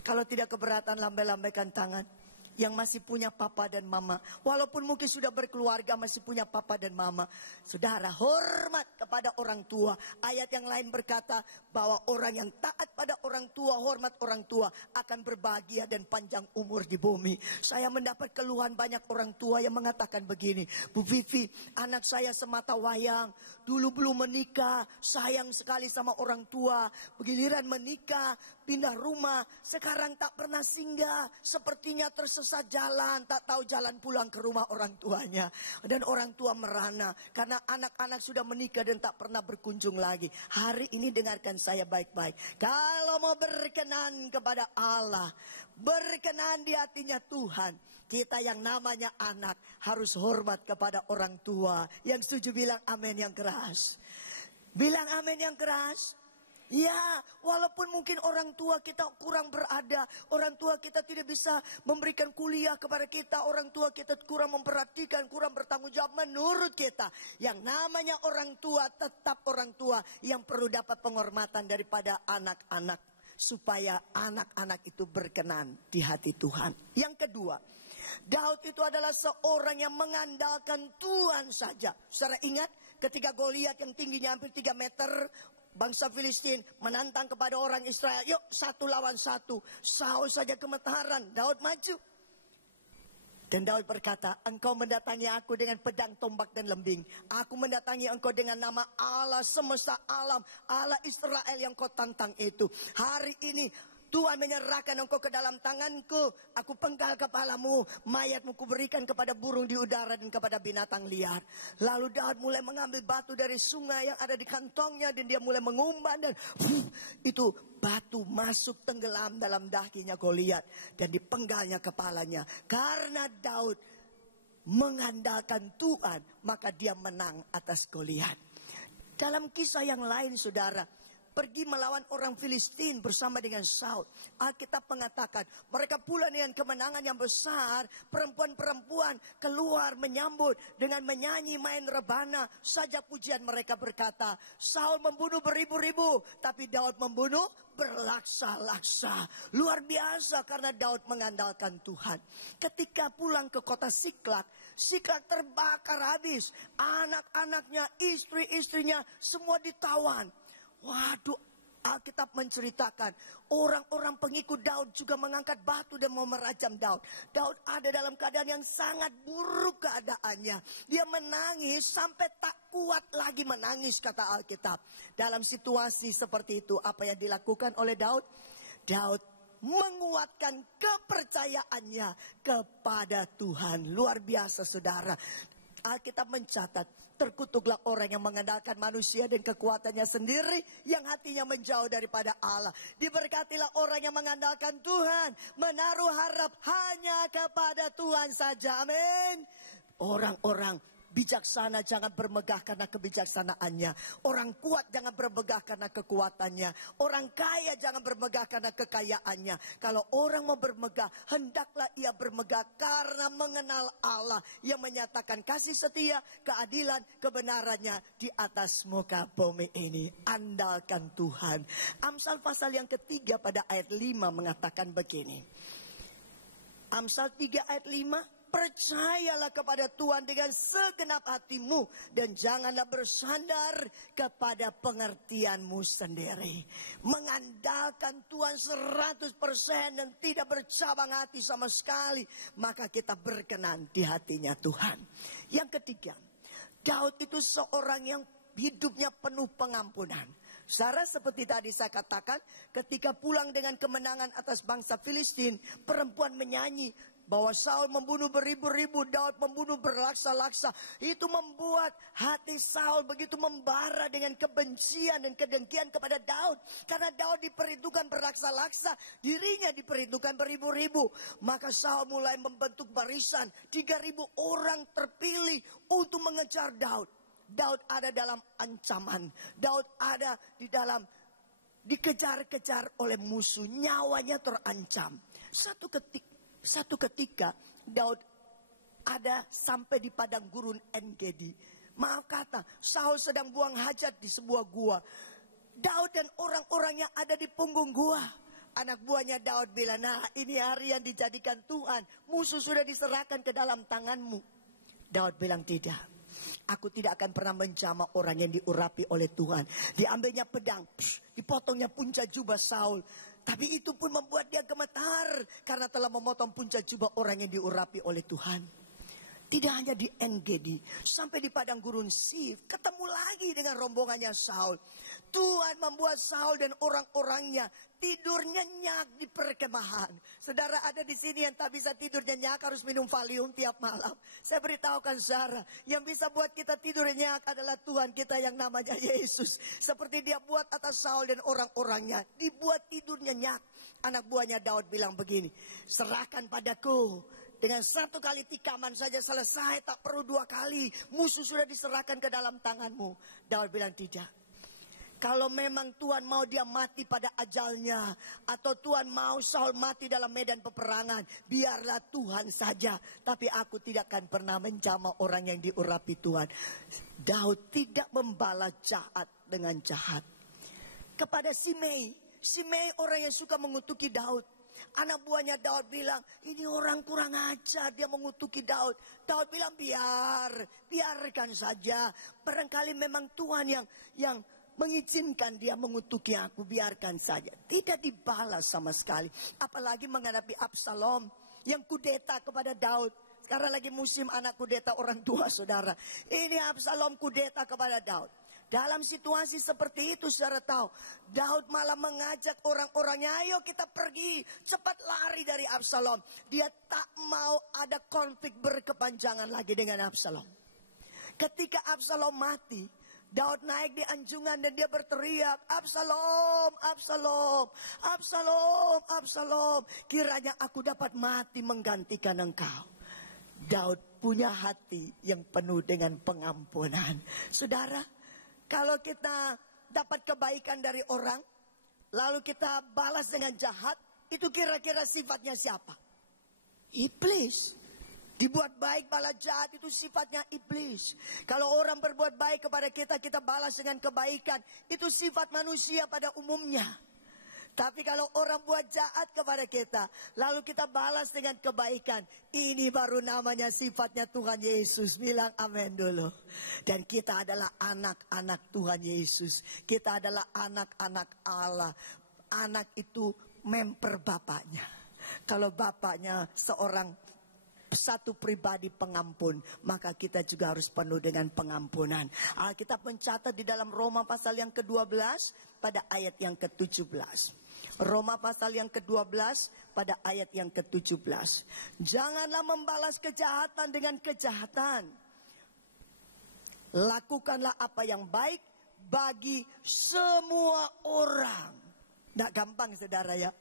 Kalau tidak keberatan, lambai-lambaikan tangan. Yang masih punya papa dan mama. Walaupun mungkin sudah berkeluarga, masih punya papa dan mama. Saudara, hormat kepada orang tua. Ayat yang lain berkata bahwa orang yang taat pada orang tua, hormat orang tua, akan berbahagia dan panjang umur di bumi. Saya mendapat keluhan banyak orang tua yang mengatakan begini, Bu Vivi, anak saya semata wayang, dulu belum menikah, sayang sekali sama orang tua. Giliran menikah, pindah rumah, sekarang tak pernah singgah. Sepertinya tersesat jalan, tak tahu jalan pulang ke rumah orang tuanya. Dan orang tua merana karena anak-anak sudah menikah dan tak pernah berkunjung lagi. Hari ini dengarkan saya baik-baik. Kalau mau berkenan kepada Allah, berkenan di hatinya Tuhan, kita yang namanya anak harus hormat kepada orang tua. Yang setuju bilang amin yang keras. Bilang amin yang keras. Ya, walaupun mungkin orang tua kita kurang berada, orang tua kita tidak bisa memberikan kuliah kepada kita, orang tua kita kurang memperhatikan, kurang bertanggung jawab menurut kita. Yang namanya orang tua tetap orang tua yang perlu dapat penghormatan daripada anak-anak, supaya anak-anak itu berkenan di hati Tuhan. Yang kedua, Daud itu adalah seorang yang mengandalkan Tuhan saja. Saudara ingat ketika Goliat yang tingginya hampir 3 meter, bangsa Filistin menantang kepada orang Israel. Yuk 1 lawan 1. Saul saja gemetaran, Daud maju. Dan Daud berkata, engkau mendatangi aku dengan pedang, tombak dan lembing. Aku mendatangi engkau dengan nama Allah semesta alam, Allah Israel yang kau tantang itu. Hari ini Tuhan menyerahkan engkau ke dalam tanganku. Aku penggal kepalamu, mayatmu kuberikan kepada burung di udara dan kepada binatang liar. Lalu Daud mulai mengambil batu dari sungai yang ada di kantongnya, dan dia mulai mengumban, dan itu batu masuk tenggelam dalam dahinya Goliat dan dipenggalnya kepalanya. Karena Daud mengandalkan Tuhan, maka dia menang atas Goliat. Dalam kisah yang lain, saudara, pergi melawan orang Filistin bersama dengan Saul. Alkitab mengatakan mereka pula dengan kemenangan yang besar. Perempuan-perempuan keluar menyambut dengan menyanyi, main rebana. Saja pujian mereka berkata, Saul membunuh beribu-ribu, tapi Daud membunuh berlaksa-laksa. Luar biasa karena Daud mengandalkan Tuhan. Ketika pulang ke kota Siklag terbakar habis. Anak-anaknya, istri-istrinya semua ditawan. Waduh, Alkitab menceritakan orang-orang pengikut Daud juga mengangkat batu dan mau merajam Daud. Daud ada dalam keadaan yang sangat buruk keadaannya. Dia menangis sampai tak kuat lagi menangis, kata Alkitab. Dalam situasi seperti itu, apa yang dilakukan oleh Daud? Daud menguatkan kepercayaannya kepada Tuhan. Luar biasa, saudara. Alkitab mencatat, terkutuklah orang yang mengandalkan manusia dan kekuatannya sendiri, yang hatinya menjauh daripada Allah. Diberkatilah orang yang mengandalkan Tuhan, menaruh harap hanya kepada Tuhan saja. Amin. Orang-orang bijaksana jangan bermegah karena kebijaksanaannya. Orang kuat jangan bermegah karena kekuatannya. Orang kaya jangan bermegah karena kekayaannya. Kalau orang mau bermegah, hendaklah ia bermegah karena mengenal Allah yang menyatakan kasih setia, keadilan, kebenarannya di atas muka bumi ini. Andalkan Tuhan. Amsal pasal yang ketiga pada ayat 5 mengatakan begini. Amsal 3 ayat 5. Percayalah kepada Tuhan dengan segenap hatimu, dan janganlah bersandar kepada pengertianmu sendiri. Mengandalkan Tuhan 100% dan tidak bercabang hati sama sekali, maka kita berkenan di hatinya Tuhan. Yang ketiga, Daud itu seorang yang hidupnya penuh pengampunan. Saudara, seperti tadi saya katakan, ketika pulang dengan kemenangan atas bangsa Filistin, perempuan menyanyi bahwa Saul membunuh beribu-ribu, Daud membunuh berlaksa-laksa. Itu membuat hati Saul begitu membara dengan kebencian dan kedengkian kepada Daud. Karena Daud diperhitungkan berlaksa-laksa, dirinya diperhitungkan beribu-ribu. Maka Saul mulai membentuk barisan, 3.000 orang terpilih untuk mengejar Daud. Daud ada dalam ancaman. Daud ada di dalam dikejar-kejar oleh musuh. Nyawanya terancam. Satu ketika Daud ada sampai di padang gurun En-Gedi. Maaf kata, Saul sedang buang hajat di sebuah gua. Daud dan orang-orangnya ada di punggung gua. Anak buahnya Daud bilang, nah ini hari yang dijadikan Tuhan. Musuh sudah diserahkan ke dalam tanganmu. Daud bilang, tidak. Aku tidak akan pernah menjamah orang yang diurapi oleh Tuhan. Diambilnya pedang, dipotongnya punca jubah Saul. Tapi itu pun membuat dia gemetar karena telah memotong punca jubah orang yang diurapi oleh Tuhan. Tidak hanya di En-Gedi, sampai di padang gurun Sif, ketemu lagi dengan rombongannya Saul. Tuhan membuat Saul dan orang-orangnya tidur nyenyak di perkemahan. Saudara ada di sini yang tak bisa tidur nyenyak, harus minum Valium tiap malam. Saya beritahukan saudara, yang bisa buat kita tidur nyenyak adalah Tuhan kita yang namanya Yesus. Seperti dia buat atas Saul dan orang-orangnya, dibuat tidur nyenyak. Anak buahnya Daud bilang begini, serahkan padaku. Dengan satu kali tikaman saja selesai, tak perlu dua kali. Musuh sudah diserahkan ke dalam tanganmu. Daud bilang tidak. Kalau memang Tuhan mau dia mati pada ajalnya, atau Tuhan mau Saul mati dalam medan peperangan, biarlah Tuhan saja. Tapi aku tidak akan pernah menjamah orang yang diurapi Tuhan. Daud tidak membalas jahat dengan jahat. Kepada Simei orang yang suka mengutuki Daud. Anak buahnya Daud bilang, ini orang kurang ajar, dia mengutuki Daud. Daud bilang, biarkan saja. Barangkali memang Tuhan yang mengizinkan dia mengutuki aku, biarkan saja. Tidak dibalas sama sekali. Apalagi menghadapi Absalom yang kudeta kepada Daud. Sekarang lagi musim anak kudeta orang tua, saudara. Ini Absalom kudeta kepada Daud. Dalam situasi seperti itu saudara tahu, Daud malah mengajak orang-orangnya, ayo kita pergi, cepat lari dari Absalom. Dia tak mau ada konflik berkepanjangan lagi dengan Absalom. Ketika Absalom mati, Daud naik di anjungan dan dia berteriak, Absalom, Absalom, Absalom, Absalom. Kiranya aku dapat mati menggantikan engkau. Daud punya hati yang penuh dengan pengampunan. Saudara, kalau kita dapat kebaikan dari orang, lalu kita balas dengan jahat, itu kira-kira sifatnya siapa? Iblis. Dibuat baik balas jahat itu sifatnya iblis. Kalau orang berbuat baik kepada kita, kita balas dengan kebaikan. Itu sifat manusia pada umumnya. Tapi kalau orang buat jahat kepada kita, lalu kita balas dengan kebaikan, ini baru namanya sifatnya Tuhan Yesus. Bilang amin dulu. Dan kita adalah anak-anak Tuhan Yesus. Kita adalah anak-anak Allah. Anak itu memper bapaknya. Kalau bapaknya satu pribadi pengampun, maka kita juga harus penuh dengan pengampunan. Alkitab mencatat di dalam Roma pasal yang ke-12 pada ayat yang ke-17. Roma pasal yang ke-12 pada ayat yang ke-17. Janganlah membalas kejahatan dengan kejahatan. Lakukanlah apa yang baik bagi semua orang. Nggak gampang saudara ya.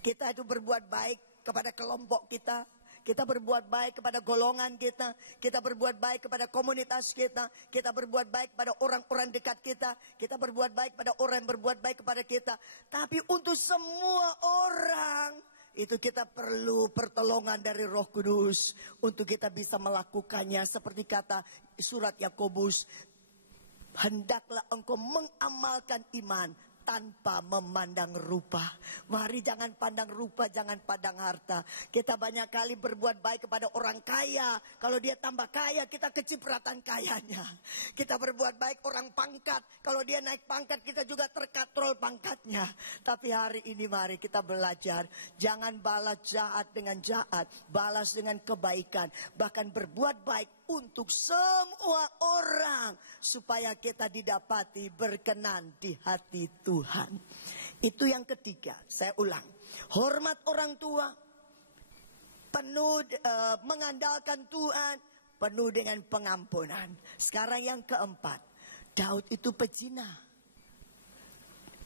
Kita itu berbuat baik kepada kelompok kita. Kita berbuat baik kepada golongan kita. Kita berbuat baik kepada komunitas kita. Kita berbuat baik pada orang-orang dekat kita. Kita berbuat baik pada orang yang berbuat baik kepada kita. Tapi untuk semua orang, itu kita perlu pertolongan dari Roh Kudus. Untuk kita bisa melakukannya. Seperti kata surat Yakobus, hendaklah engkau mengamalkan iman tanpa memandang rupa. Mari jangan pandang rupa, jangan pandang harta. Kita banyak kali berbuat baik kepada orang kaya. Kalau dia tambah kaya, kita kecipratan kayanya. Kita berbuat baik orang pangkat. Kalau dia naik pangkat, kita juga terkatrol pangkatnya. Tapi hari ini mari kita belajar. Jangan balas jahat dengan jahat. Balas dengan kebaikan. Bahkan berbuat baik untuk semua orang. Supaya kita didapati berkenan di hati Tuhan. Itu yang ketiga. Saya ulang. Hormat orang tua. Penuh mengandalkan Tuhan. Penuh dengan pengampunan. Sekarang yang keempat. Daud itu pezina.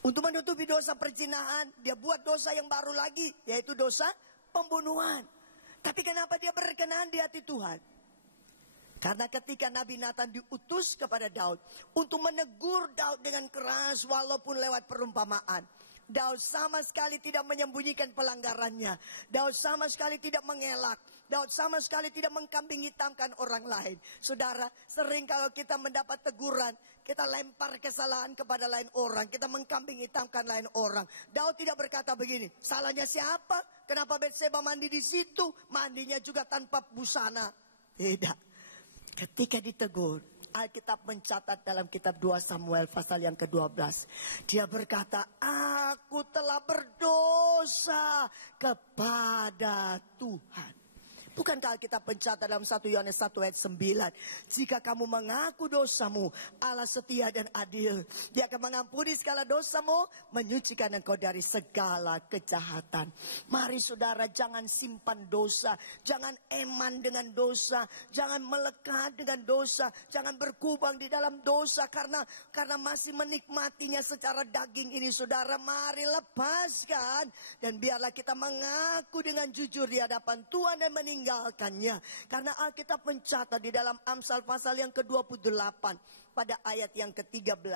Untuk menutupi dosa perzinahan, dia buat dosa yang baru lagi, yaitu dosa pembunuhan. Tapi kenapa dia berkenan di hati Tuhan? Karena ketika Nabi Nathan diutus kepada Daud untuk menegur Daud dengan keras walaupun lewat perumpamaan, Daud sama sekali tidak menyembunyikan pelanggarannya. Daud sama sekali tidak mengelak. Daud sama sekali tidak mengkambing hitamkan orang lain. Saudara, sering kalau kita mendapat teguran, kita lempar kesalahan kepada lain orang. Kita mengkambing hitamkan lain orang. Daud tidak berkata begini, salahnya siapa? Kenapa Batseba mandi di situ? Mandinya juga tanpa busana. Tidak. Ketika ditegur, Alkitab mencatat dalam kitab 2 Samuel pasal yang ke-12. Dia berkata, aku telah berdosa kepada Tuhan. Bukankah Alkitab mencatat dalam 1 Yohanes 1 ayat 9. Jika kamu mengaku dosamu, Allah setia dan adil. Dia akan mengampuni segala dosamu, menyucikan engkau dari segala kejahatan. Mari saudara, jangan simpan dosa. Jangan eman dengan dosa. Jangan melekat dengan dosa. Jangan berkubang di dalam dosa. Karena masih menikmatinya secara daging ini saudara. Mari lepaskan. Dan biarlah kita mengaku dengan jujur di hadapan Tuhan dan meninggalkannya. Karena Alkitab mencatat di dalam Amsal pasal yang ke-28 pada ayat yang ke-13.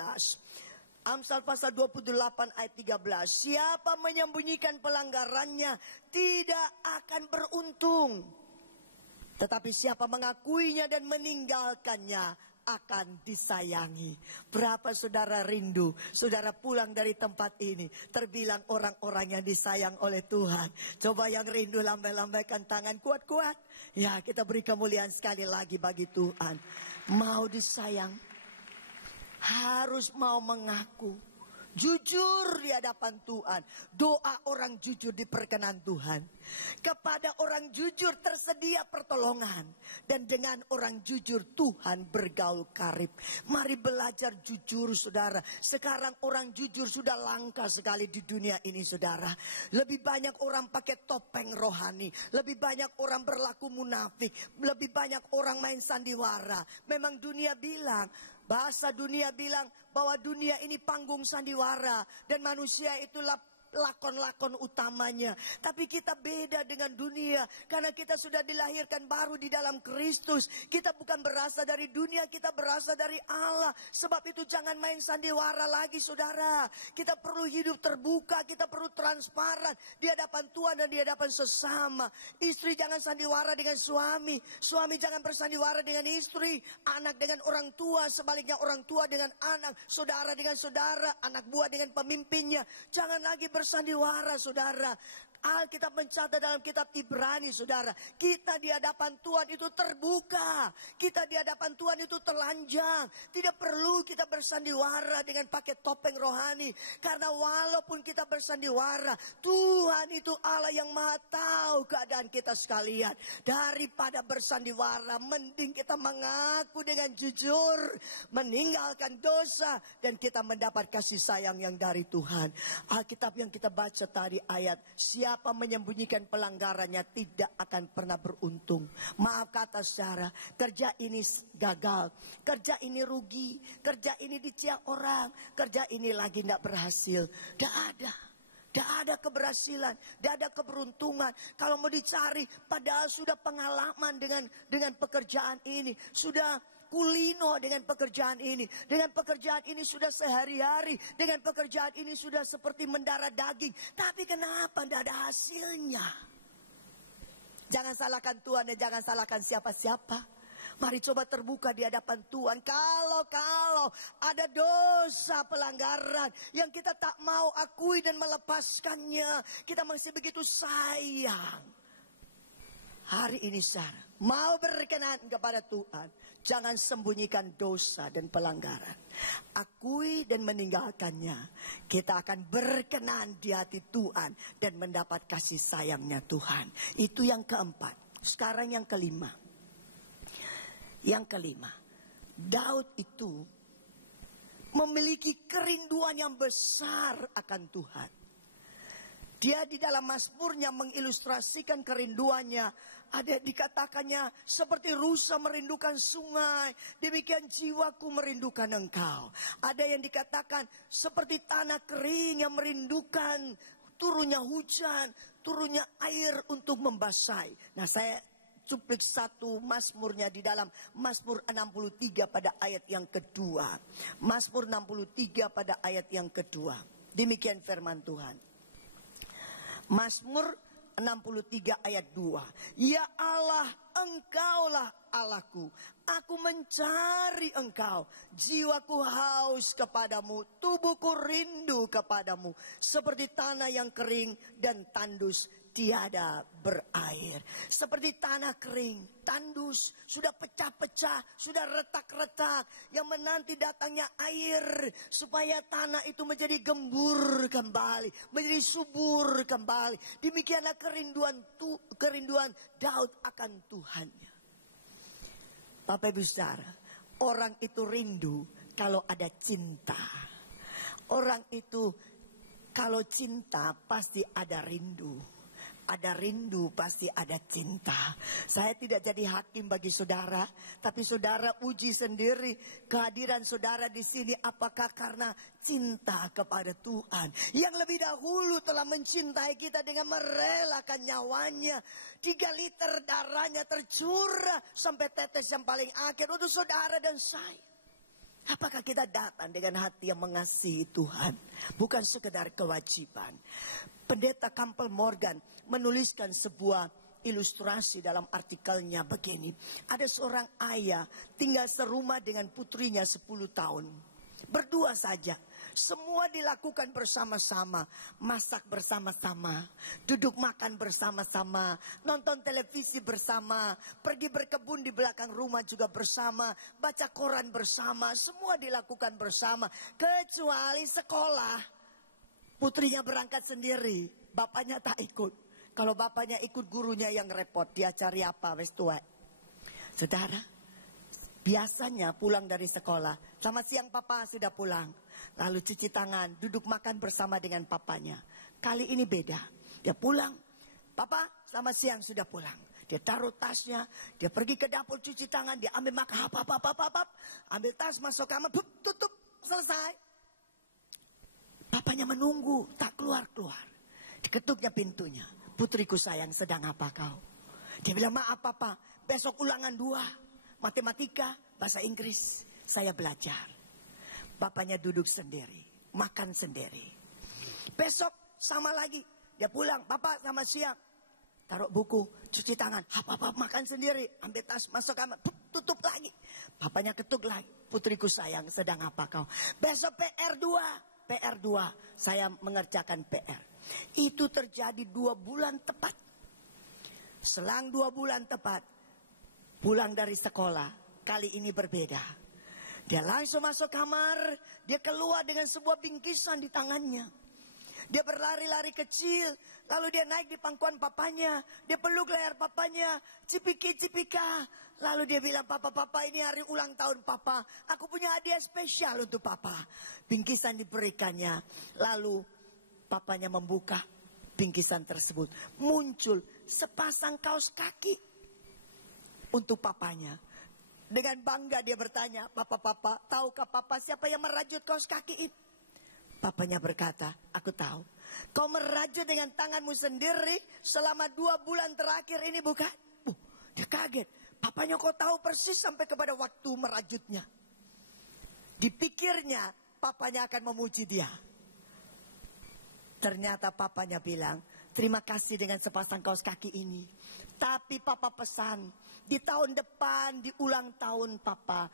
Amsal pasal 28 ayat 13. Siapa menyembunyikan pelanggarannya tidak akan beruntung. Tetapi siapa mengakuinya dan meninggalkannya akan disayangi. Berapa saudara rindu, saudara pulang dari tempat ini terbilang orang-orang yang disayang oleh Tuhan. Coba yang rindu lambai-lambaikan tangan kuat-kuat. Ya, kita beri kemuliaan sekali lagi bagi Tuhan. Mau disayang, harus mau mengaku. Jujur di hadapan Tuhan. Doa orang jujur diperkenan Tuhan. Kepada orang jujur tersedia pertolongan. Dan dengan orang jujur Tuhan bergaul karib. Mari belajar jujur saudara. Sekarang orang jujur sudah langka sekali di dunia ini saudara. Lebih banyak orang pakai topeng rohani. Lebih banyak orang berlaku munafik. Lebih banyak orang main sandiwara. Memang dunia bilang, bahasa dunia bilang bahwa dunia ini panggung sandiwara dan manusia itulah lakon-lakon utamanya. Tapi kita beda dengan dunia karena kita sudah dilahirkan baru di dalam Kristus. Kita bukan berasal dari dunia, kita berasal dari Allah. Sebab itu jangan main sandiwara lagi saudara. Kita perlu hidup terbuka, kita perlu transparan di hadapan Tuhan dan di hadapan sesama. Istri jangan sandiwara dengan suami, suami jangan bersandiwara dengan istri, anak dengan orang tua, sebaliknya orang tua dengan anak, saudara dengan saudara, anak buah dengan pemimpinnya. Jangan lagi bersandiwara saudara. Alkitab mencatat dalam kitab Ibrani saudara. Kita di hadapan Tuhan itu terbuka. Kita di hadapan Tuhan itu telanjang. Tidak perlu kita bersandiwara dengan pakai topeng rohani. Karena walaupun kita bersandiwara, Tuhan itu Allah yang maha tahu keadaan kita sekalian. Daripada bersandiwara, mending kita mengaku dengan jujur. Meninggalkan dosa. Dan kita mendapat kasih sayang yang dari Tuhan. Alkitab yang kita baca tadi ayat, siapa menyembunyikan pelanggarannya tidak akan pernah beruntung. Maaf kata saudara, kerja ini gagal, kerja ini rugi, kerja ini diciak orang, kerja ini lagi tidak berhasil. Tidak ada keberhasilan, tidak ada keberuntungan. Kalau mau dicari, padahal sudah pengalaman dengan pekerjaan ini, sudah kulino dengan pekerjaan ini. Dengan pekerjaan ini sudah sehari-hari. Dengan pekerjaan ini sudah seperti mendarah daging. Tapi kenapa tidak ada hasilnya? Jangan salahkan Tuhan dan jangan salahkan siapa-siapa. Mari coba terbuka di hadapan Tuhan. Kalau ada dosa pelanggaran yang kita tak mau akui dan melepaskannya, kita masih begitu sayang. Hari ini saudara, mau berkenan kepada Tuhan, jangan sembunyikan dosa dan pelanggaran. Akui dan meninggalkannya. Kita akan berkenan di hati Tuhan dan mendapat kasih sayangnya Tuhan. Itu yang keempat. Sekarang yang kelima. Yang kelima, Daud itu memiliki kerinduan yang besar akan Tuhan. Dia di dalam Mazmurnya mengilustrasikan kerinduannya. Ada dikatakannya seperti rusa merindukan sungai, demikian jiwaku merindukan engkau. Ada yang dikatakan seperti tanah kering yang merindukan turunnya hujan, turunnya air untuk membasahi. Nah, saya cuplik satu Mazmurnya di dalam Mazmur 63 pada ayat yang kedua. Mazmur 63 pada ayat yang kedua. Demikian firman Tuhan. Mazmur 63 ayat 2. Ya Allah, engkaulah Allahku. Aku mencari engkau. Jiwaku haus kepadamu. Tubuhku rindu kepadamu. Seperti tanah yang kering dan tandus tiada berair. Seperti tanah kering, tandus, sudah pecah-pecah, sudah retak-retak. Yang menanti datangnya air supaya tanah itu menjadi gembur kembali, menjadi subur kembali. Demikianlah kerinduan Daud akan Tuhannya. Bapak Ibu Saudara, orang itu rindu kalau ada cinta. Orang itu kalau cinta pasti ada rindu. Ada rindu pasti ada cinta. Saya tidak jadi hakim bagi saudara, tapi saudara uji sendiri kehadiran saudara di sini apakah karena cinta kepada Tuhan yang lebih dahulu telah mencintai kita dengan merelakan nyawanya. 3 liter darahnya tercurah sampai tetes yang paling akhir untuk saudara dan saya. Apakah kita datang dengan hati yang mengasihi Tuhan? Bukan sekedar kewajiban. Pendeta Campbell Morgan menuliskan sebuah ilustrasi dalam artikelnya begini. Ada seorang ayah tinggal serumah dengan putrinya 10 tahun. Berdua saja. Semua dilakukan bersama-sama. Masak bersama-sama. Duduk makan bersama-sama. Nonton televisi bersama. Pergi berkebun di belakang rumah juga bersama. Baca koran bersama. Semua dilakukan bersama. Kecuali sekolah. Putrinya berangkat sendiri. Bapaknya tak ikut. Kalau bapaknya ikut gurunya yang repot. Dia cari apa? Wes tua. Saudara. Biasanya pulang dari sekolah. Selamat siang papa, sudah pulang. Lalu cuci tangan, duduk makan bersama dengan papanya. Kali ini beda. Dia pulang. Papa, selamat siang, sudah pulang. Dia taruh tasnya, dia pergi ke dapur cuci tangan, dia ambil makan, ambil tas, masuk kamar, tutup, selesai. Papanya menunggu, tak keluar-keluar. Diketuknya pintunya. Putriku sayang, sedang apa kau? Dia bilang, maaf papa, besok ulangan 2. Matematika, bahasa Inggris, saya belajar. Bapaknya duduk sendiri, makan sendiri. Besok sama lagi, dia pulang, bapak selamat siang. Taruh buku, cuci tangan, apa makan sendiri. Ambil tas, masuk kamar, tutup lagi. Bapaknya ketuk lagi, putriku sayang, sedang apa kau? Besok PR2, saya mengerjakan PR. Itu terjadi 2 bulan tepat. Selang 2 bulan tepat, pulang dari sekolah, kali ini berbeda. Dia langsung masuk kamar, dia keluar dengan sebuah bingkisan di tangannya. Dia berlari-lari kecil, lalu dia naik di pangkuan papanya, dia peluk leher papanya, cipika. Lalu dia bilang, papa ini hari ulang tahun papa, aku punya hadiah spesial untuk papa. Bingkisan diberikannya, lalu papanya membuka bingkisan tersebut. Muncul sepasang kaos kaki untuk papanya. Dengan bangga dia bertanya, papa, tahukah papa siapa yang merajut kaos kaki ini? Papanya berkata, aku tahu. Kau merajut dengan tanganmu sendiri selama 2 bulan terakhir ini bukan? Dia kaget. Papanya kau tahu persis sampai kepada waktu merajutnya. Dipikirnya papanya akan memuji dia. Ternyata papanya bilang, terima kasih dengan sepasang kaos kaki ini. Tapi papa pesan, di tahun depan, di ulang tahun papa,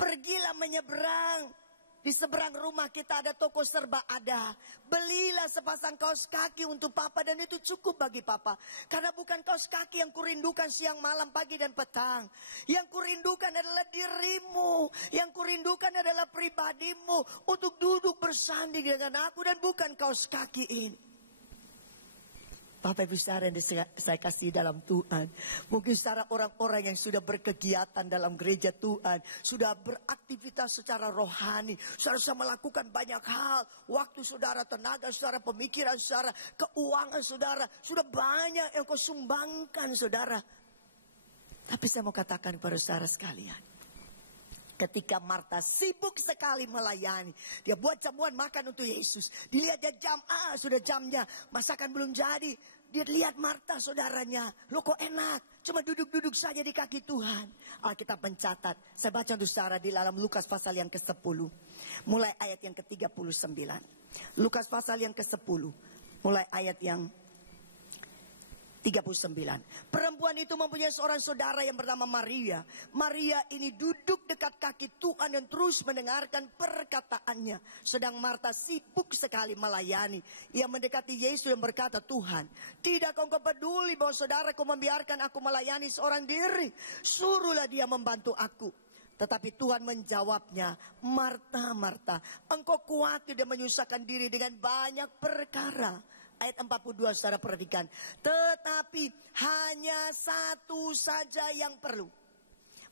pergilah menyeberang. Di seberang rumah kita ada toko serba ada. Belilah sepasang kaos kaki untuk papa dan itu cukup bagi papa. Karena bukan kaos kaki yang kurindukan siang, malam, pagi dan petang. Yang kurindukan adalah dirimu. Yang kurindukan adalah pribadimu. Untuk duduk bersanding dengan aku dan bukan kaos kaki ini. Bapak Ibu saudara yang saya kasih dalam Tuhan. Mungkin saudara orang-orang yang sudah berkegiatan dalam gereja Tuhan. Sudah beraktivitas secara rohani. Saudara sudah melakukan banyak hal. Waktu saudara, tenaga saudara, pemikiran saudara, keuangan saudara. Sudah banyak yang kau sumbangkan saudara. Tapi saya mau katakan kepada saudara sekalian. Ketika Marta sibuk sekali melayani. Dia buat jamuan makan untuk Yesus. Dilihat dia jam, sudah jamnya. Masakan belum jadi. Dia lihat Marta saudaranya. Loh kok enak. Cuma duduk-duduk saja di kaki Tuhan. Alkitab mencatat. Saya baca untuk saudara di dalam Lukas pasal yang ke-10. Mulai ayat yang ke-39. Lukas pasal yang ke-10. Mulai ayat yang 39. Perempuan perempuan itu mempunyai seorang saudara yang bernama Maria. Maria ini duduk dekat kaki Tuhan dan terus mendengarkan perkataannya. Sedang Marta sibuk sekali melayani. Ia mendekati Yesus dan berkata, Tuhan, tidakkah engkau peduli bahwa saudaraku membiarkan aku melayani seorang diri? Suruhlah dia membantu aku. Tetapi Tuhan menjawabnya, Marta, Marta, engkau khawatir dan menyusahkan diri dengan banyak perkara. Ayat 42 saudara perhatikan. Tetapi hanya satu saja yang perlu.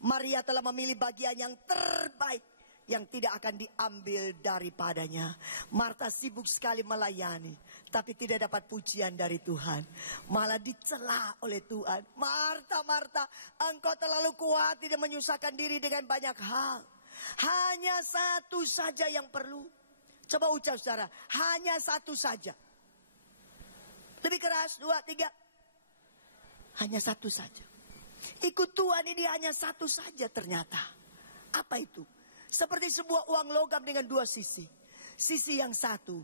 Maria telah memilih bagian yang terbaik, yang tidak akan diambil daripadanya. Marta sibuk sekali melayani, tapi tidak dapat pujian dari Tuhan. Malah dicela oleh Tuhan. Marta, Marta, engkau terlalu khawatir dan menyusahkan diri dengan banyak hal. Hanya satu saja yang perlu. Coba ucap saudara, hanya satu saja. Lebih keras, 2, 3. Hanya satu saja. Ikut Tuhan ini hanya satu saja ternyata. Apa itu? Seperti sebuah uang logam dengan dua sisi. Sisi yang satu,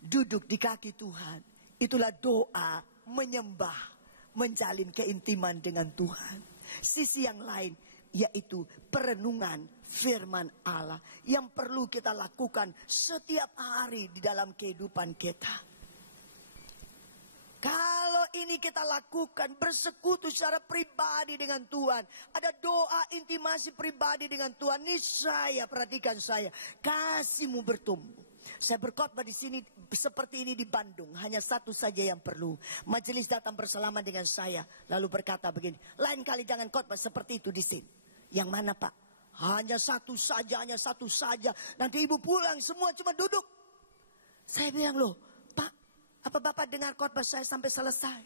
duduk di kaki Tuhan. Itulah doa, menyembah, menjalin keintiman dengan Tuhan. Sisi yang lain, yaitu perenungan firman Allah. Yang perlu kita lakukan setiap hari di dalam kehidupan kita. Kalau ini kita lakukan, bersekutu secara pribadi dengan Tuhan. Ada doa intimasi pribadi dengan Tuhan. Niscaya, perhatikan saya, kasihmu bertumbuh. Saya berkhotbah di sini seperti ini di Bandung. Hanya satu saja yang perlu. Majelis datang bersalaman dengan saya. Lalu berkata begini, lain kali jangan khotbah seperti itu di sini. Yang mana Pak? Hanya satu saja, hanya satu saja. Nanti ibu pulang semua cuma duduk. Saya bilang loh, apa Bapak dengar khotbah saya sampai selesai?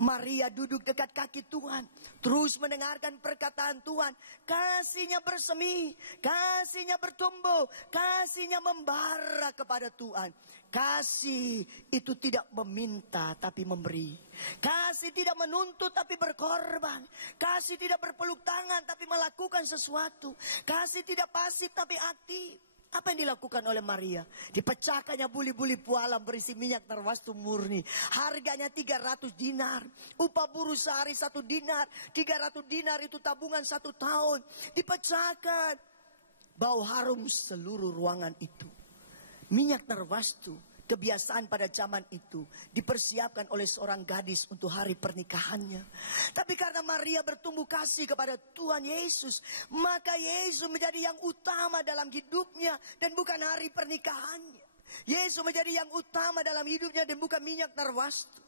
Maria duduk dekat kaki Tuhan. Terus mendengarkan perkataan Tuhan. Kasihnya bersemi. Kasihnya bertumbuh. Kasihnya membara kepada Tuhan. Kasih itu tidak meminta tapi memberi. Kasih tidak menuntut tapi berkorban. Kasih tidak berpeluk tangan tapi melakukan sesuatu. Kasih tidak pasif tapi aktif. Apa yang dilakukan oleh Maria? Dipecahkannya buli-buli pualam berisi minyak narwastu murni. Harganya 300 dinar. Upah buruh sehari 1 dinar. 300 dinar itu tabungan 1 tahun. Dipecahkan. Bau harum seluruh ruangan itu. Minyak narwastu, kebiasaan pada zaman itu, dipersiapkan oleh seorang gadis untuk hari pernikahannya. Tapi karena Maria bertumbuh kasih kepada Tuhan Yesus, maka Yesus menjadi yang utama dalam hidupnya dan bukan hari pernikahannya. Yesus menjadi yang utama dalam hidupnya dan bukan minyak narwastu.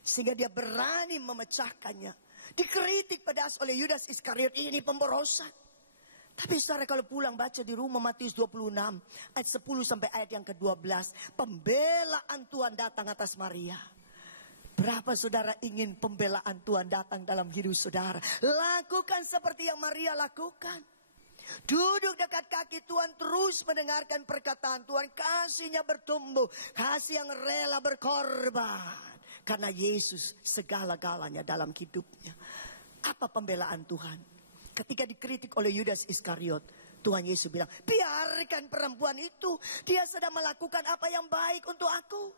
Sehingga dia berani memecahkannya. Dikritik pedas oleh Yudas Iskariot, ini pemborosan. Tapi saudara kalau pulang baca di rumah Matius 26 ayat 10 sampai ayat yang ke-12. Pembelaan Tuhan datang atas Maria. Berapa saudara ingin pembelaan Tuhan datang dalam hidup saudara? Lakukan seperti yang Maria lakukan. Duduk dekat kaki Tuhan, terus mendengarkan perkataan Tuhan. Kasihnya bertumbuh, kasih yang rela berkorban. Karena Yesus segala-galanya dalam hidupnya. Apa pembelaan Tuhan? Ketika dikritik oleh Yudas Iskariot, Tuhan Yesus bilang, biarkan perempuan itu. Dia sedang melakukan apa yang baik untuk aku.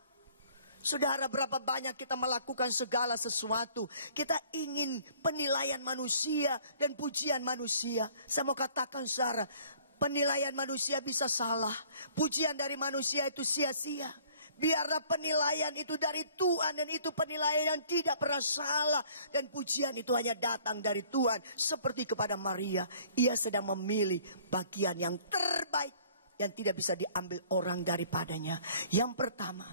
Saudara, berapa banyak kita melakukan segala sesuatu. Kita ingin penilaian manusia dan pujian manusia. Saya mau katakan saudara, penilaian manusia bisa salah. Pujian dari manusia itu sia-sia. Biarlah penilaian itu dari Tuhan dan itu penilaian yang tidak pernah salah. Dan pujian itu hanya datang dari Tuhan. Seperti kepada Maria, ia sedang memilih bagian yang terbaik yang tidak bisa diambil orang daripadanya. Yang pertama,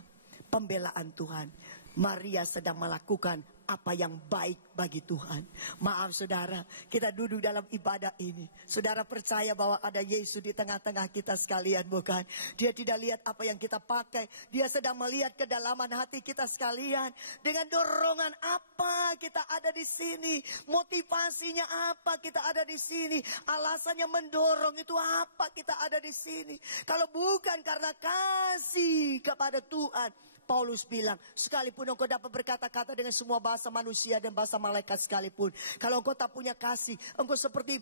pembelaan Tuhan. Maria sedang melakukan apa yang baik bagi Tuhan. Maaf saudara, kita duduk dalam ibadah ini. Saudara percaya bahwa ada Yesus di tengah-tengah kita sekalian, bukan? Dia tidak lihat apa yang kita pakai. Dia sedang melihat kedalaman hati kita sekalian. Dengan dorongan apa kita ada di sini. Motivasinya apa kita ada di sini. Alasannya mendorong itu apa kita ada di sini. Kalau bukan karena kasih kepada Tuhan, Paulus bilang, sekalipun engkau dapat berkata-kata dengan semua bahasa manusia dan bahasa malaikat sekalipun, kalau engkau tak punya kasih, engkau seperti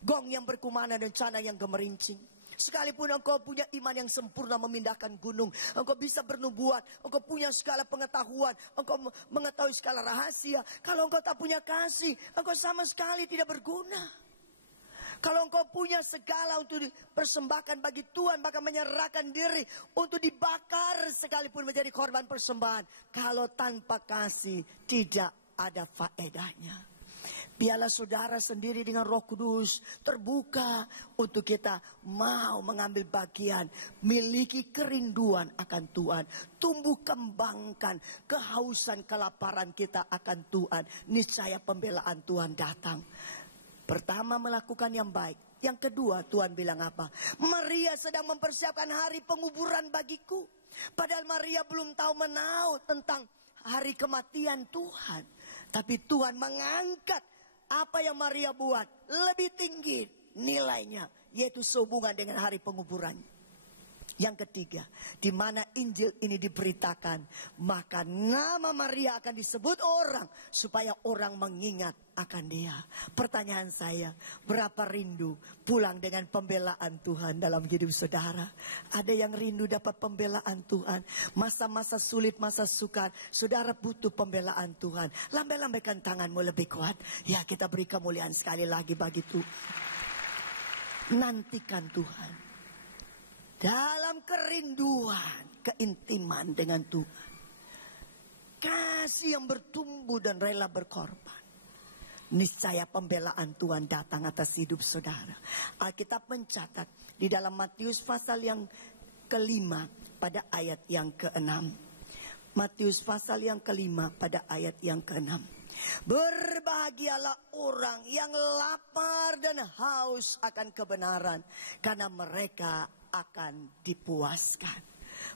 gong yang berkumandang dan cana yang gemerincing. Sekalipun engkau punya iman yang sempurna memindahkan gunung, engkau bisa bernubuat, engkau punya segala pengetahuan, engkau mengetahui segala rahasia. Kalau engkau tak punya kasih, engkau sama sekali tidak berguna. Kalau engkau punya segala untuk dipersembahkan bagi Tuhan, bahkan menyerahkan diri untuk dibakar sekalipun menjadi korban persembahan, kalau tanpa kasih tidak ada faedahnya. Biarlah saudara sendiri dengan Roh Kudus terbuka untuk kita mau mengambil bagian, miliki kerinduan akan Tuhan, tumbuh kembangkan kehausan kelaparan kita akan Tuhan. Niscaya pembelaan Tuhan datang. Pertama, melakukan yang baik. Yang kedua, Tuhan bilang apa? Maria sedang mempersiapkan hari penguburan bagiku. Padahal Maria belum tahu menau tentang hari kematian Tuhan. Tapi Tuhan mengangkat apa yang Maria buat lebih tinggi nilainya, yaitu sehubungan dengan hari penguburan. Yang ketiga, di mana Injil ini diberitakan, maka nama Maria akan disebut orang supaya orang mengingat akan dia. Pertanyaan saya, berapa rindu pulang dengan pembelaan Tuhan dalam hidup saudara? Ada yang rindu dapat pembelaan Tuhan. Masa-masa sulit, masa sukar, saudara butuh pembelaan Tuhan. Lambai-lambaikan tanganmu lebih kuat. Ya, kita beri kemuliaan sekali lagi bagi Tuhan. Nantikan Tuhan dalam kerinduan, keintiman dengan Tuhan. Kasih yang bertumbuh dan rela berkorban. Niscaya pembelaan Tuhan datang atas hidup saudara. Alkitab mencatat di dalam Matius pasal yang kelima pada ayat yang ke-6. Matius pasal yang kelima pada ayat yang ke-6. Berbahagialah orang yang lapar dan haus akan kebenaran, karena mereka akan dipuaskan.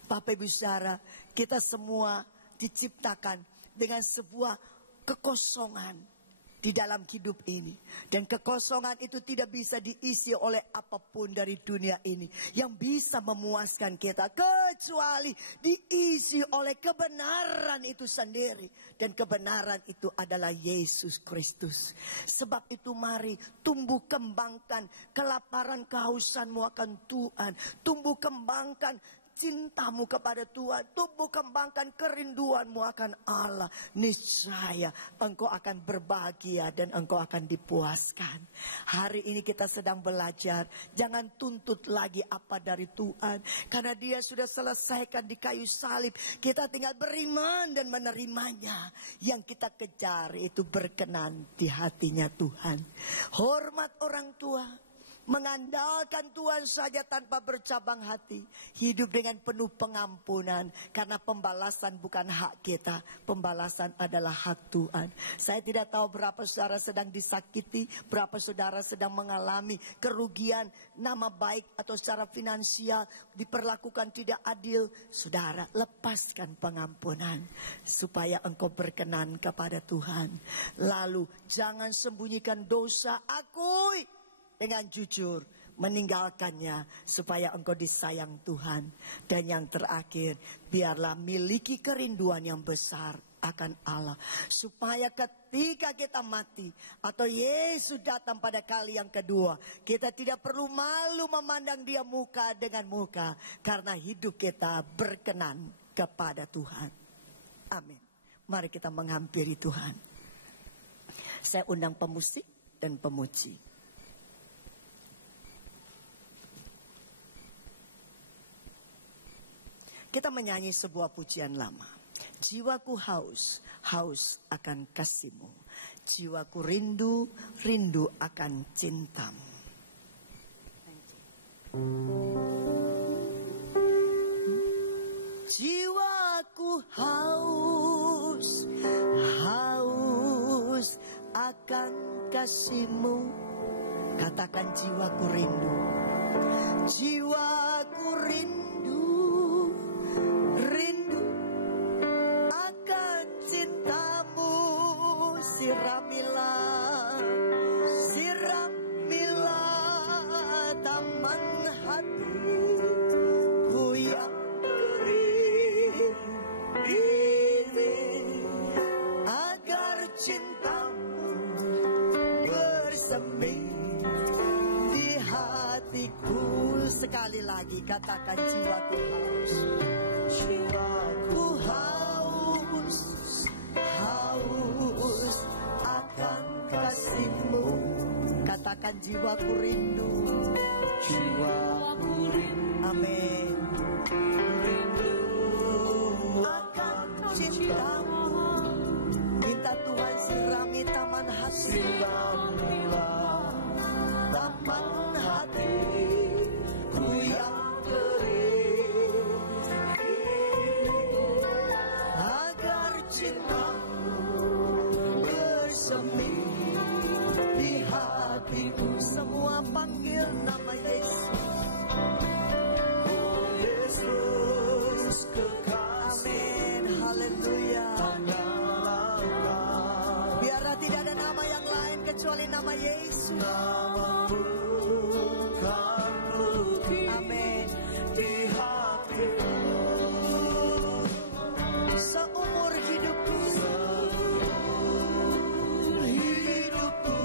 Bapak Ibu Saudara, kita semua diciptakan dengan sebuah kekosongan di dalam hidup ini. Dan kekosongan itu tidak bisa diisi oleh apapun dari dunia ini yang bisa memuaskan kita, kecuali diisi oleh kebenaran itu sendiri. Dan kebenaran itu adalah Yesus Kristus. Sebab itu mari tumbuh kembangkan kelaparan kehausanmu akan Tuhan. Tumbuh kembangkan cintamu kepada Tuhan. Tumbuh kembangkan kerinduanmu akan Allah. Niscaya engkau akan berbahagia dan engkau akan dipuaskan. Hari ini kita sedang belajar. Jangan tuntut lagi apa dari Tuhan, karena dia sudah selesaikan di kayu salib. Kita tinggal beriman dan menerimanya. Yang kita kejar itu berkenan di hatinya Tuhan. Hormat orang tua, mengandalkan Tuhan saja tanpa bercabang hati. Hidup dengan penuh pengampunan, karena pembalasan bukan hak kita, pembalasan adalah hak Tuhan. Saya tidak tahu berapa saudara sedang disakiti, berapa saudara sedang mengalami kerugian nama baik atau secara finansial, diperlakukan tidak adil. Saudara, lepaskan pengampunan supaya engkau berkenan kepada Tuhan. Lalu jangan sembunyikan dosa, akui dengan jujur, meninggalkannya supaya engkau disayang Tuhan. Dan yang terakhir, biarlah miliki kerinduan yang besar akan Allah, supaya ketika kita mati atau Yesus datang pada kali yang kedua, kita tidak perlu malu memandang dia muka dengan muka, karena hidup kita berkenan kepada Tuhan. Amin. Mari kita menghampiri Tuhan. Saya undang pemusik dan pemuji. Kita menyanyi sebuah pujian lama. Jiwaku haus, haus akan kasih-Mu. Jiwaku rindu, rindu akan cinta-Mu. Jiwaku haus, haus akan kasih-Mu. Katakan, jiwaku rindu. Jiwaku rindu, rindu akan cinta-Mu. Siramilah, siramilah taman hatiku yang kering ini, agar cinta-Mu bersemi di hatiku. Sekali Sekali lagi katakan jiwaku haus. Jiwaku Haus, haus akan kasih-Mu. Katakan jiwaku rindu. jiwaku rindu Amin. Akan cinta-Mu. Minta Tuhan sirami taman hati. Siramilah Taman hatiku yang kering, agar cinta-Mu bersemi di hatiku. Semua panggil nama Yesus. Oh Yesus kekasih. Amin. Haleluya. Tanyalah Biarlah tidak ada nama yang lain kecuali nama Yesus. namamu kan bukti Amin. di hatiku. Seumur hidupku, Hidupku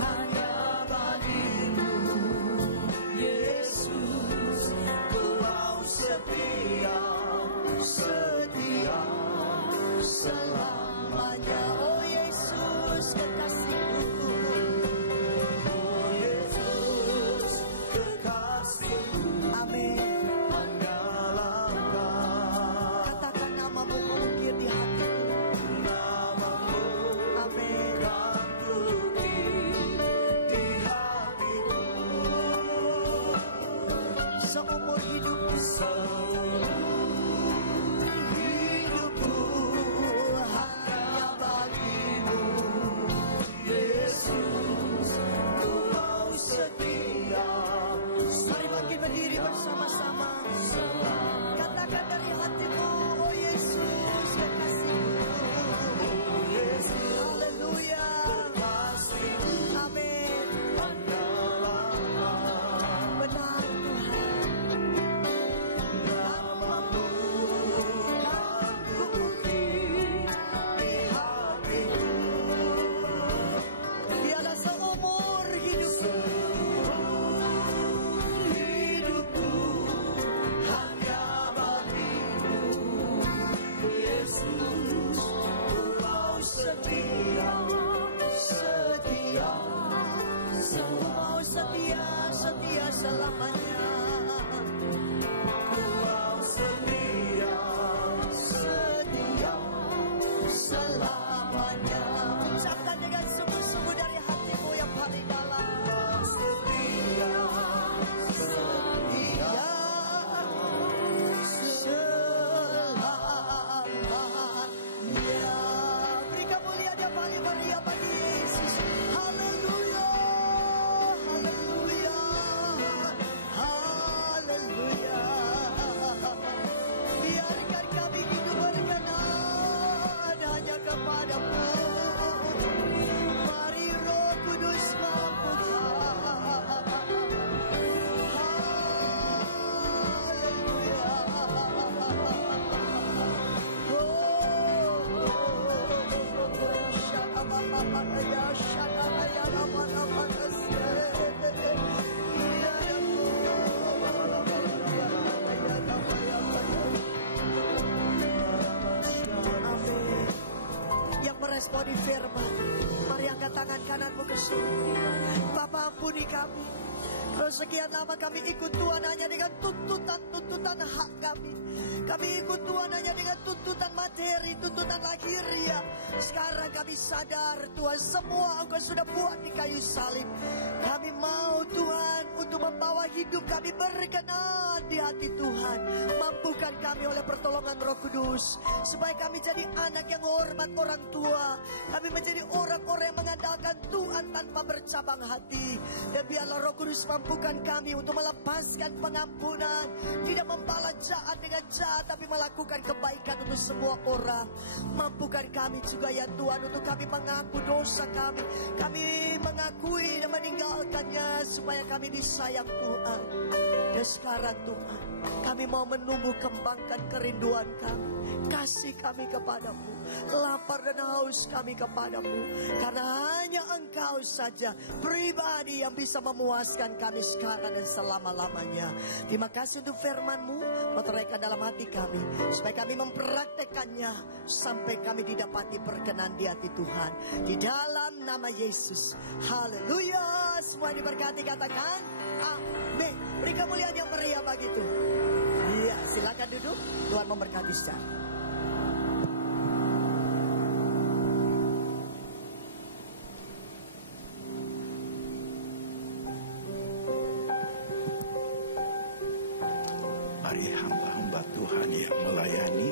hanya bagi-Mu, Yesus. Kau setia, setia selamanya. Oh Yesus kekasihku. Oh Yesus kekasihku, Amin. hanyalah Kau. Katakan nama-Mu mengukir di hatiku. Namamu Amin. kan bukti di hatiku. Seumur hidupku, Hidupku hanya bagi-Mu, Yesus. Kau setia, mari bangkit berdiri bersama-sama. Katakan dari hatimu, oh Yesus kekasihku. Yesus Haleluya. kasih-Mu, Amin. hanyalah Kau. Benar Tuhan. Namamu kan bukti di hatiku. Biarlah seumur hidupku, Hidupku hanya bagi-Mu, Yesus. Kau setia, setia, Kau setia, setia selamanya. Kau setia, setia, Selamanya. Ucapkan dengan sungguh-sungguh dari hatimu yang paling dalam. Kau setia, Setia selamanya. Berikan mulia dia paling meriah bagi Yesus. Haleluya, haleluya, haleluya. Biarkan kami hidup berkenan hanya kepadamu. Mari Roh Kudus mampukan. Amin. Yang meresponi firman, mari angkat tangan kananmu ke surga. Bapa, ampuni kami. Kalau sekian lama kami ikut Tuhan hanya dengan tuntutan hak kami. Kami ikut Tuhan hanya dengan tuntutan materi, tuntutan lahiriah. Sekarang kami sadar Tuhan, semua Engkau sudah buat di kayu salib. Kami mau Tuhan untuk membawa hidup kami berkenan di hati Tuhan. Mampukan kami oleh pertolongan Roh Kudus, supaya kami jadi anak yang hormat orang tua. Kami menjadi orang-orang yang mengandalkan Tuhan tanpa bercabang hati. Dan biarlah Roh Kudus mampukan kami untuk melepaskan pengampunan, tidak membalas jahat dengan jahat, tapi melakukan kebaikan untuk semua orang. Mampukan kami juga ya Tuhan, untuk kami mengaku dosa kami. Kami mengakui dan meninggalkannya, supaya kami disayang Tuhan. Dan sekarang Tuhan, Kami mau menumbuh kembangkan kerinduan kami, kasih kami kepadamu, lapar dan haus kami kepadamu. Karena hanya Engkau saja pribadi yang bisa memuaskan kami sekarang dan selama-lamanya. Terima kasih untuk firman-Mu, meteraikan dalam hati kami, supaya kami mempraktekannya sampai kami didapati perkenan di hati Tuhan. Di dalam nama Yesus, haleluya. Semua diberkati, katakan amin. Beri kemuliaan yang meriah bagi Tuhan. Iya, silakan duduk. Tuhan memberkati secara. Mari hamba-hamba Tuhan yang melayani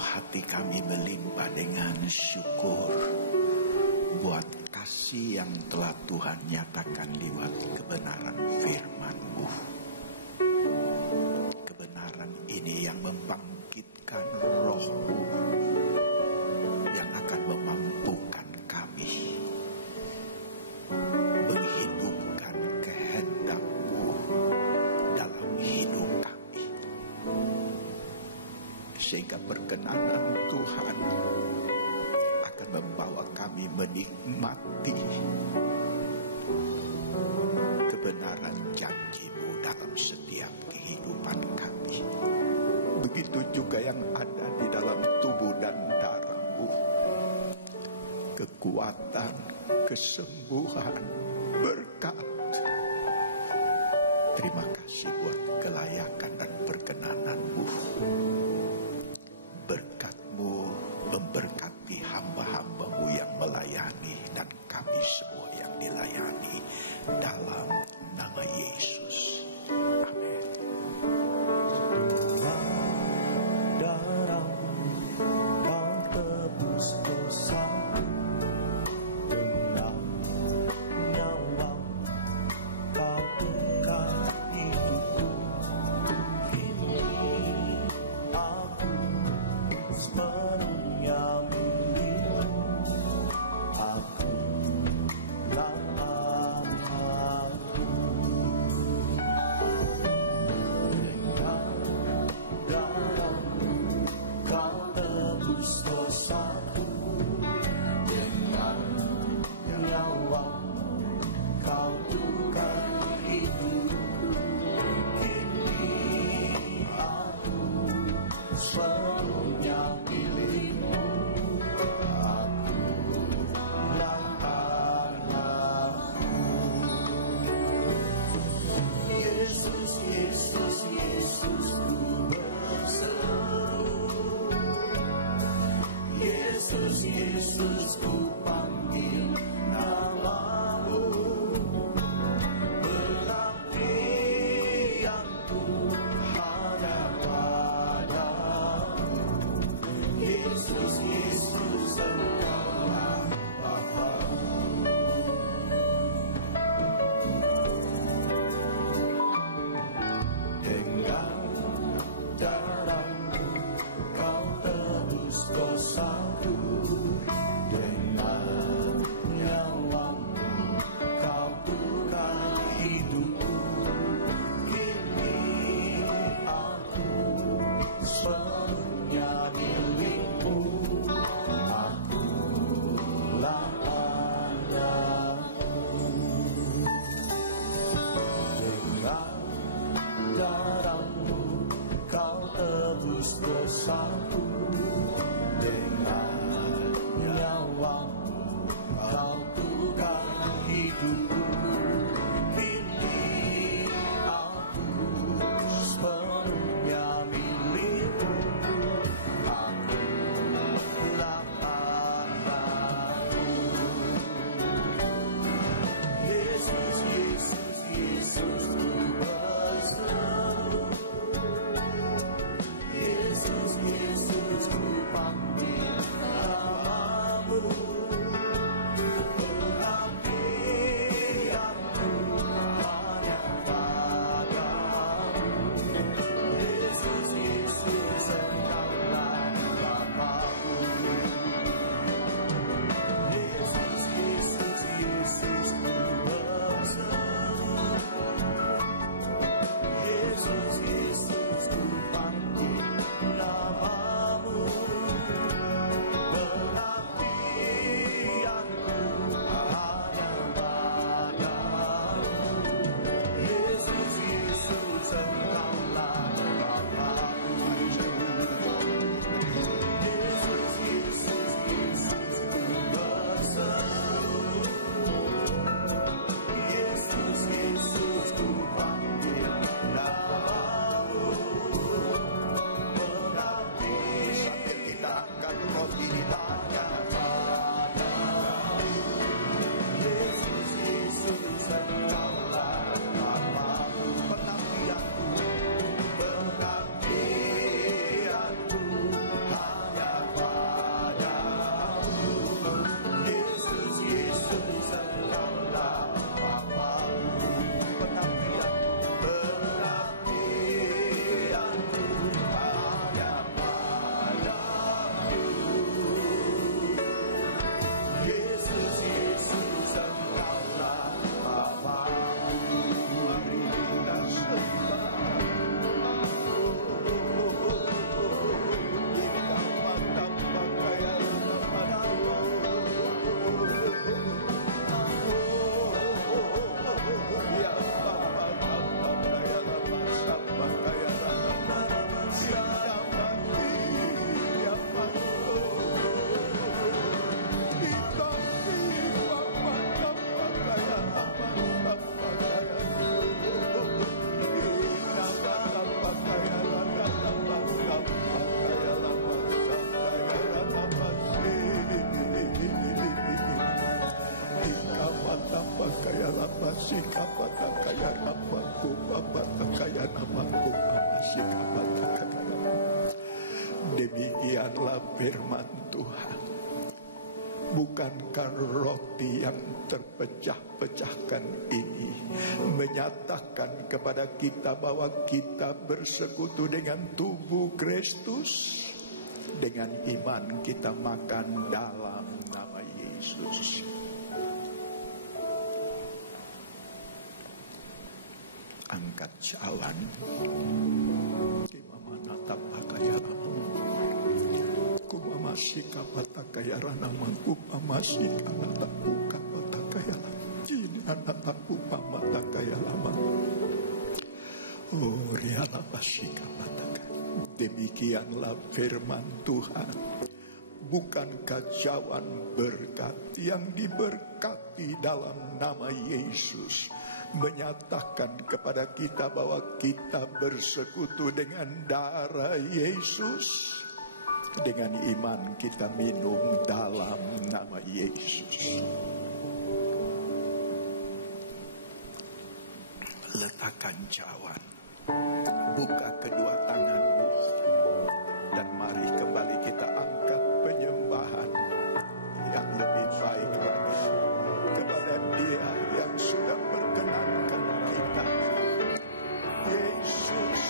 hati kami melimpah dengan syukur buat kasih yang telah Tuhan nyatakan lewat kebenaran firman-Mu. Kebenaran ini yang membangkitkan Roh-Mu, yang akan memampukan kami menghidupkan kehendak-Mu dalam hidup kami, sehingga perkenanan Tuhan akan membawa kami menikmati kebenaran janji-Mu dalam setiap kehidupan kami. Begitu juga yang ada di dalam tubuh dan darah-Mu, kekuatan, kesembuhan, berkat. Terima kasih buat kelayakan dan perkenanan-Mu. Berkat-Mu memberkati hamba-hamba-Mu yang melayani dan kami semua yang dilayani dalam nama Yesus. Amin. Darah Kau tebus dosaku, dengan nyawa Kau tukar hidupku. Kini aku sepenuhnya milik-Mu. Aku layak dengan darah-Mu Kau tebus dosaku, dengan nyawa Kau tukar hidupku. Kini aku sepenuhnya milik-Mu. Aku Yesus, Yesus, Yesus, ku berseru. Yesus, Yesus, ku panggil nama-Mu. Berbakti yang ku hanya padamu. Yesus, Yesus, Engkaulah Bapa-Mu. Dengan darah-Mu Kau tebus dosaku, dengan nyawa-Mu Kau tukar hidupku. Kini aku sepenuhnya milik-Mu. Aku anakmu. Dengan darah-Mu Kau tebus dosaku, dengan nyawa-Mu Kau tukar hidupku. Kini aku sepenuhnya milik-Mu. Akulah anakmu. Yesus, Yesus, Yesus, ku berseru. Yesus, Yesus, ku panggil nama-Mu. masih kapata kaya namaku papata kaya namaku masih kapata kaya namaku. Demikianlah firman Tuhan. Bukankah roti yang terpecah-pecahkan ini menyatakan kepada kita bahwa kita bersekutu dengan tubuh Kristus? Dengan iman kita makan dalam nama Yesus. Angkat cawan. Gimana natap pakaya masih kapata kaya ranamaku masih kanataku kapata kaya ini anataku pamata kaya lama. Oh riala masih kapata kaya. Demikianlah firman Tuhan. Bukankah cawan berkat yang diberkati dalam nama Yesus menyatakan kepada kita bahwa kita bersekutu dengan darah Yesus? Dengan iman kita minum dalam nama Yesus. Letakkan cawan, buka kedua tanganmu, dan mari kembali kita angkat penyembahan yang lebih baik lagi kepada Dia yang sudah perkenankan kita. Yesus.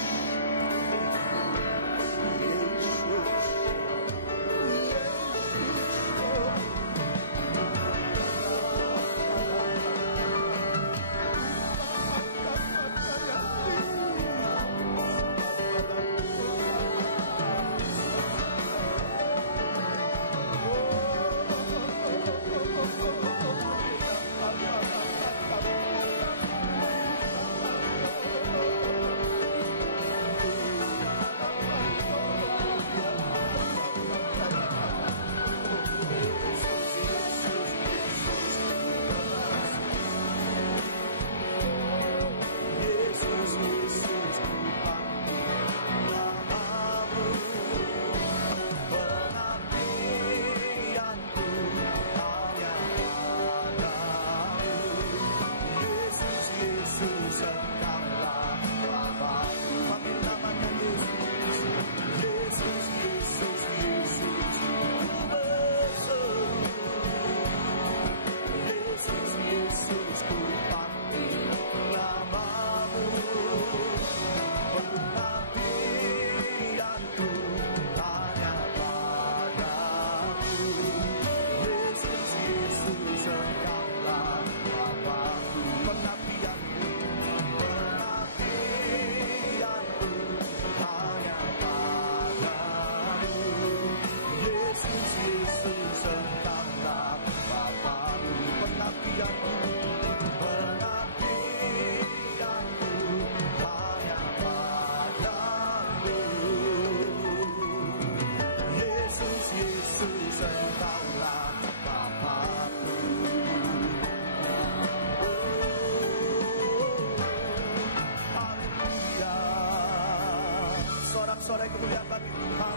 Sorak-sorai kemuliaan bagi Tuhan.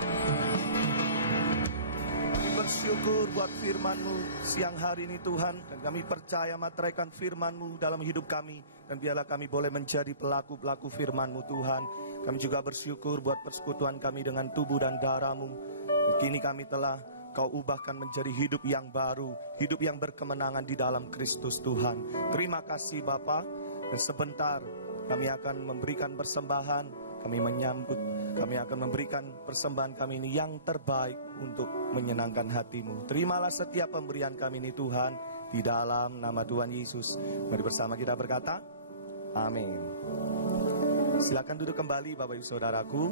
Kami bersyukur buat firman-Mu siang hari ini Tuhan. Dan kami percaya materaikan firman-Mu dalam hidup kami. Dan biarlah kami boleh menjadi pelaku-pelaku firman-Mu Tuhan. Kami juga bersyukur buat persekutuan kami dengan tubuh dan darah-Mu. Kini kami telah Kau ubahkan menjadi hidup yang baru. Hidup yang berkemenangan di dalam Kristus Tuhan. Terima kasih Bapa. Dan sebentar kami akan memberikan persembahan. Kami menyambut, kami akan memberikan persembahan kami ini yang terbaik untuk menyenangkan hati-Mu. Terimalah setiap pemberian kami ini Tuhan, di dalam nama Tuhan Yesus. Mari bersama kita berkata, amin. Silakan duduk kembali Bapak Ibu Saudaraku.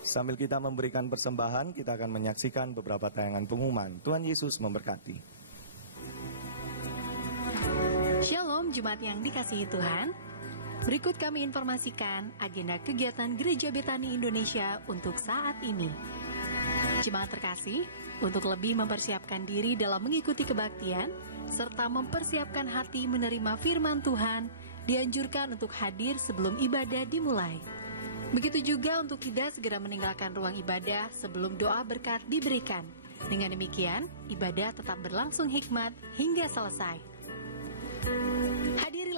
Sambil kita memberikan persembahan, kita akan menyaksikan beberapa tayangan pengumuman. Tuhan Yesus memberkati. Shalom Jemaat yang dikasihi Tuhan. Berikut kami informasikan agenda kegiatan Gereja Betani Indonesia untuk saat ini. Jemaat terkasih, untuk lebih mempersiapkan diri dalam mengikuti kebaktian, serta mempersiapkan hati menerima firman Tuhan, dianjurkan untuk hadir sebelum ibadah dimulai. Begitu juga untuk tidak segera meninggalkan ruang ibadah sebelum doa berkat diberikan. Dengan demikian, ibadah tetap berlangsung hikmat hingga selesai.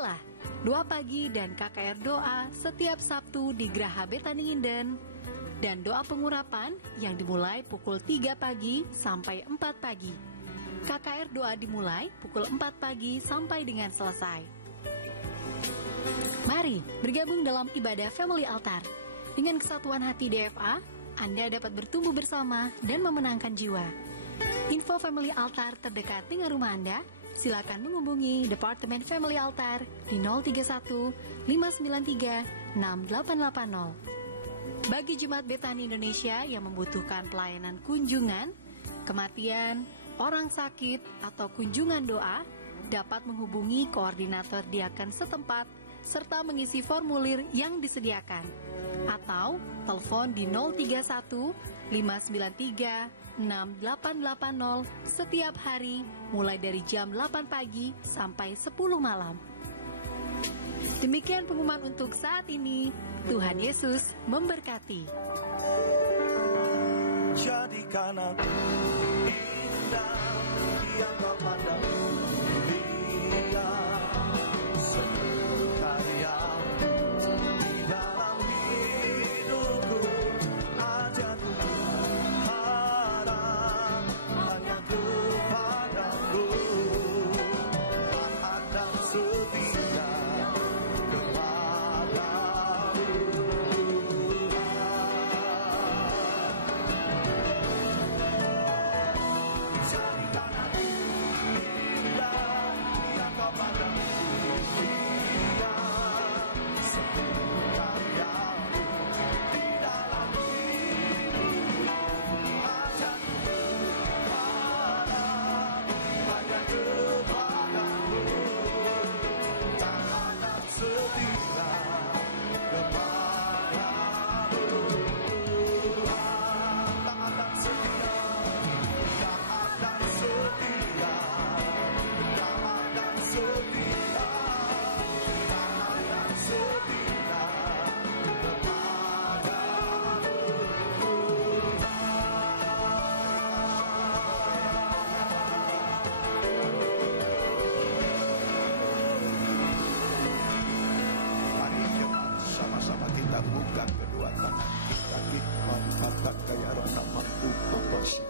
adalah doa pagi dan KKR doa setiap Sabtu di Graha Betani Inden, dan doa pengurapan yang dimulai pukul 3 pagi sampai 4 pagi. KKR doa dimulai pukul 4 pagi sampai dengan selesai. Mari bergabung dalam ibadah Family Altar. Dengan kesatuan hati DFA, Anda dapat bertumbuh bersama dan memenangkan jiwa. Info Family Altar terdekat dengan rumah Anda, silakan menghubungi Departemen Family Altar di 031 593 6880. Bagi Jemaat Betani Indonesia yang membutuhkan pelayanan kunjungan, kematian, orang sakit, atau kunjungan doa, dapat menghubungi koordinator diaken setempat serta mengisi formulir yang disediakan, atau telepon di 031 593 6880 setiap hari mulai dari jam 8 pagi sampai 10 malam. Demikian pengumuman untuk saat ini. Tuhan Yesus memberkati. Jadikan aku indah yang kau pandang mulia, seluruh karyamu di dalam hidupku. Ajarku harap hanya kepadamu, taat dan setia kepadamu. Jadikan aku indah yang kau pandang mulia, seluruh karyamu di dalam hidupku. Ajarku harap hanya kepadamu, taat dan setia kepadamu. Taat dan setia, taat dan setia, taat dan setia, taat dan setia Mari jemaat, sama-sama kita buka kedua tangan kita, khidmat kaya rasa mampu mempersi.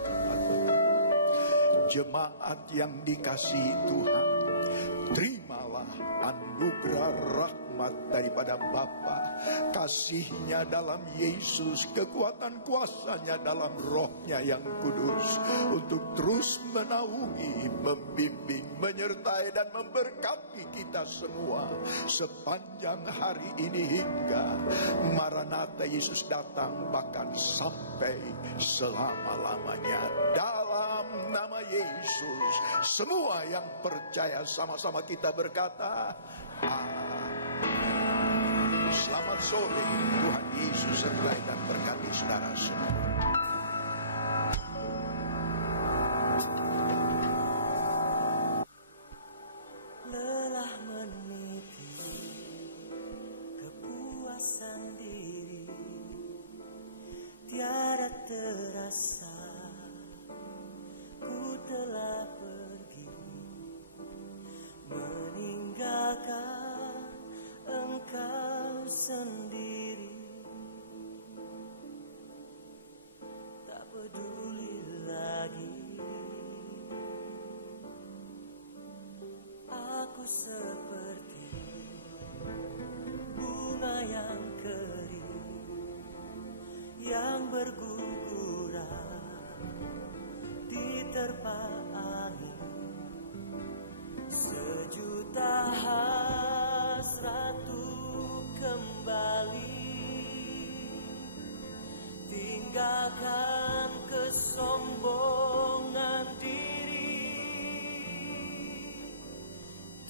Jemaat yang dikasihi Tuhan, terimalah anugerah rahmat daripada Bapa, kasih-Nya dalam Yesus, kekuatan kuasa-Nya dalam Roh-Nya yang kudus, untuk terus menaungi, membimbing, menyertai dan memberkati kita semua sepanjang hari ini hingga Maranatha Yesus datang, bahkan sampai selama-lamanya. Dalam nama Yesus, semua yang percaya sama-sama kita berkata amin. Selamat sore, Tuhan Yesus sertai dan berkati saudara semua. Lelah meniti kepuasan diri, tiada terasa ku telah pergi, meninggalkan engkau sendiri. Tak peduli lagi aku seperti bunga yang kering, yang berguguran diterpa angin. Sejuta hasrat untuk kembali, tinggalkan kesombongan diri.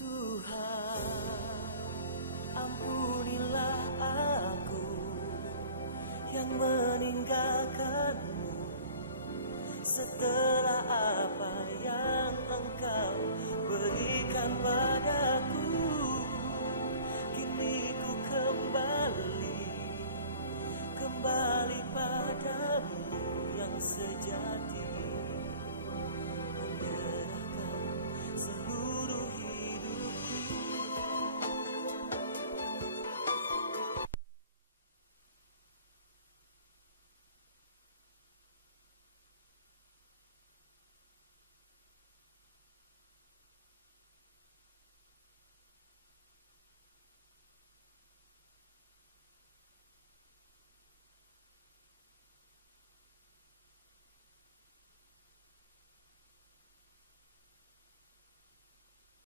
Tuhan, ampunilah aku yang meninggalkanmu setelah apa yang Engkau berikan pada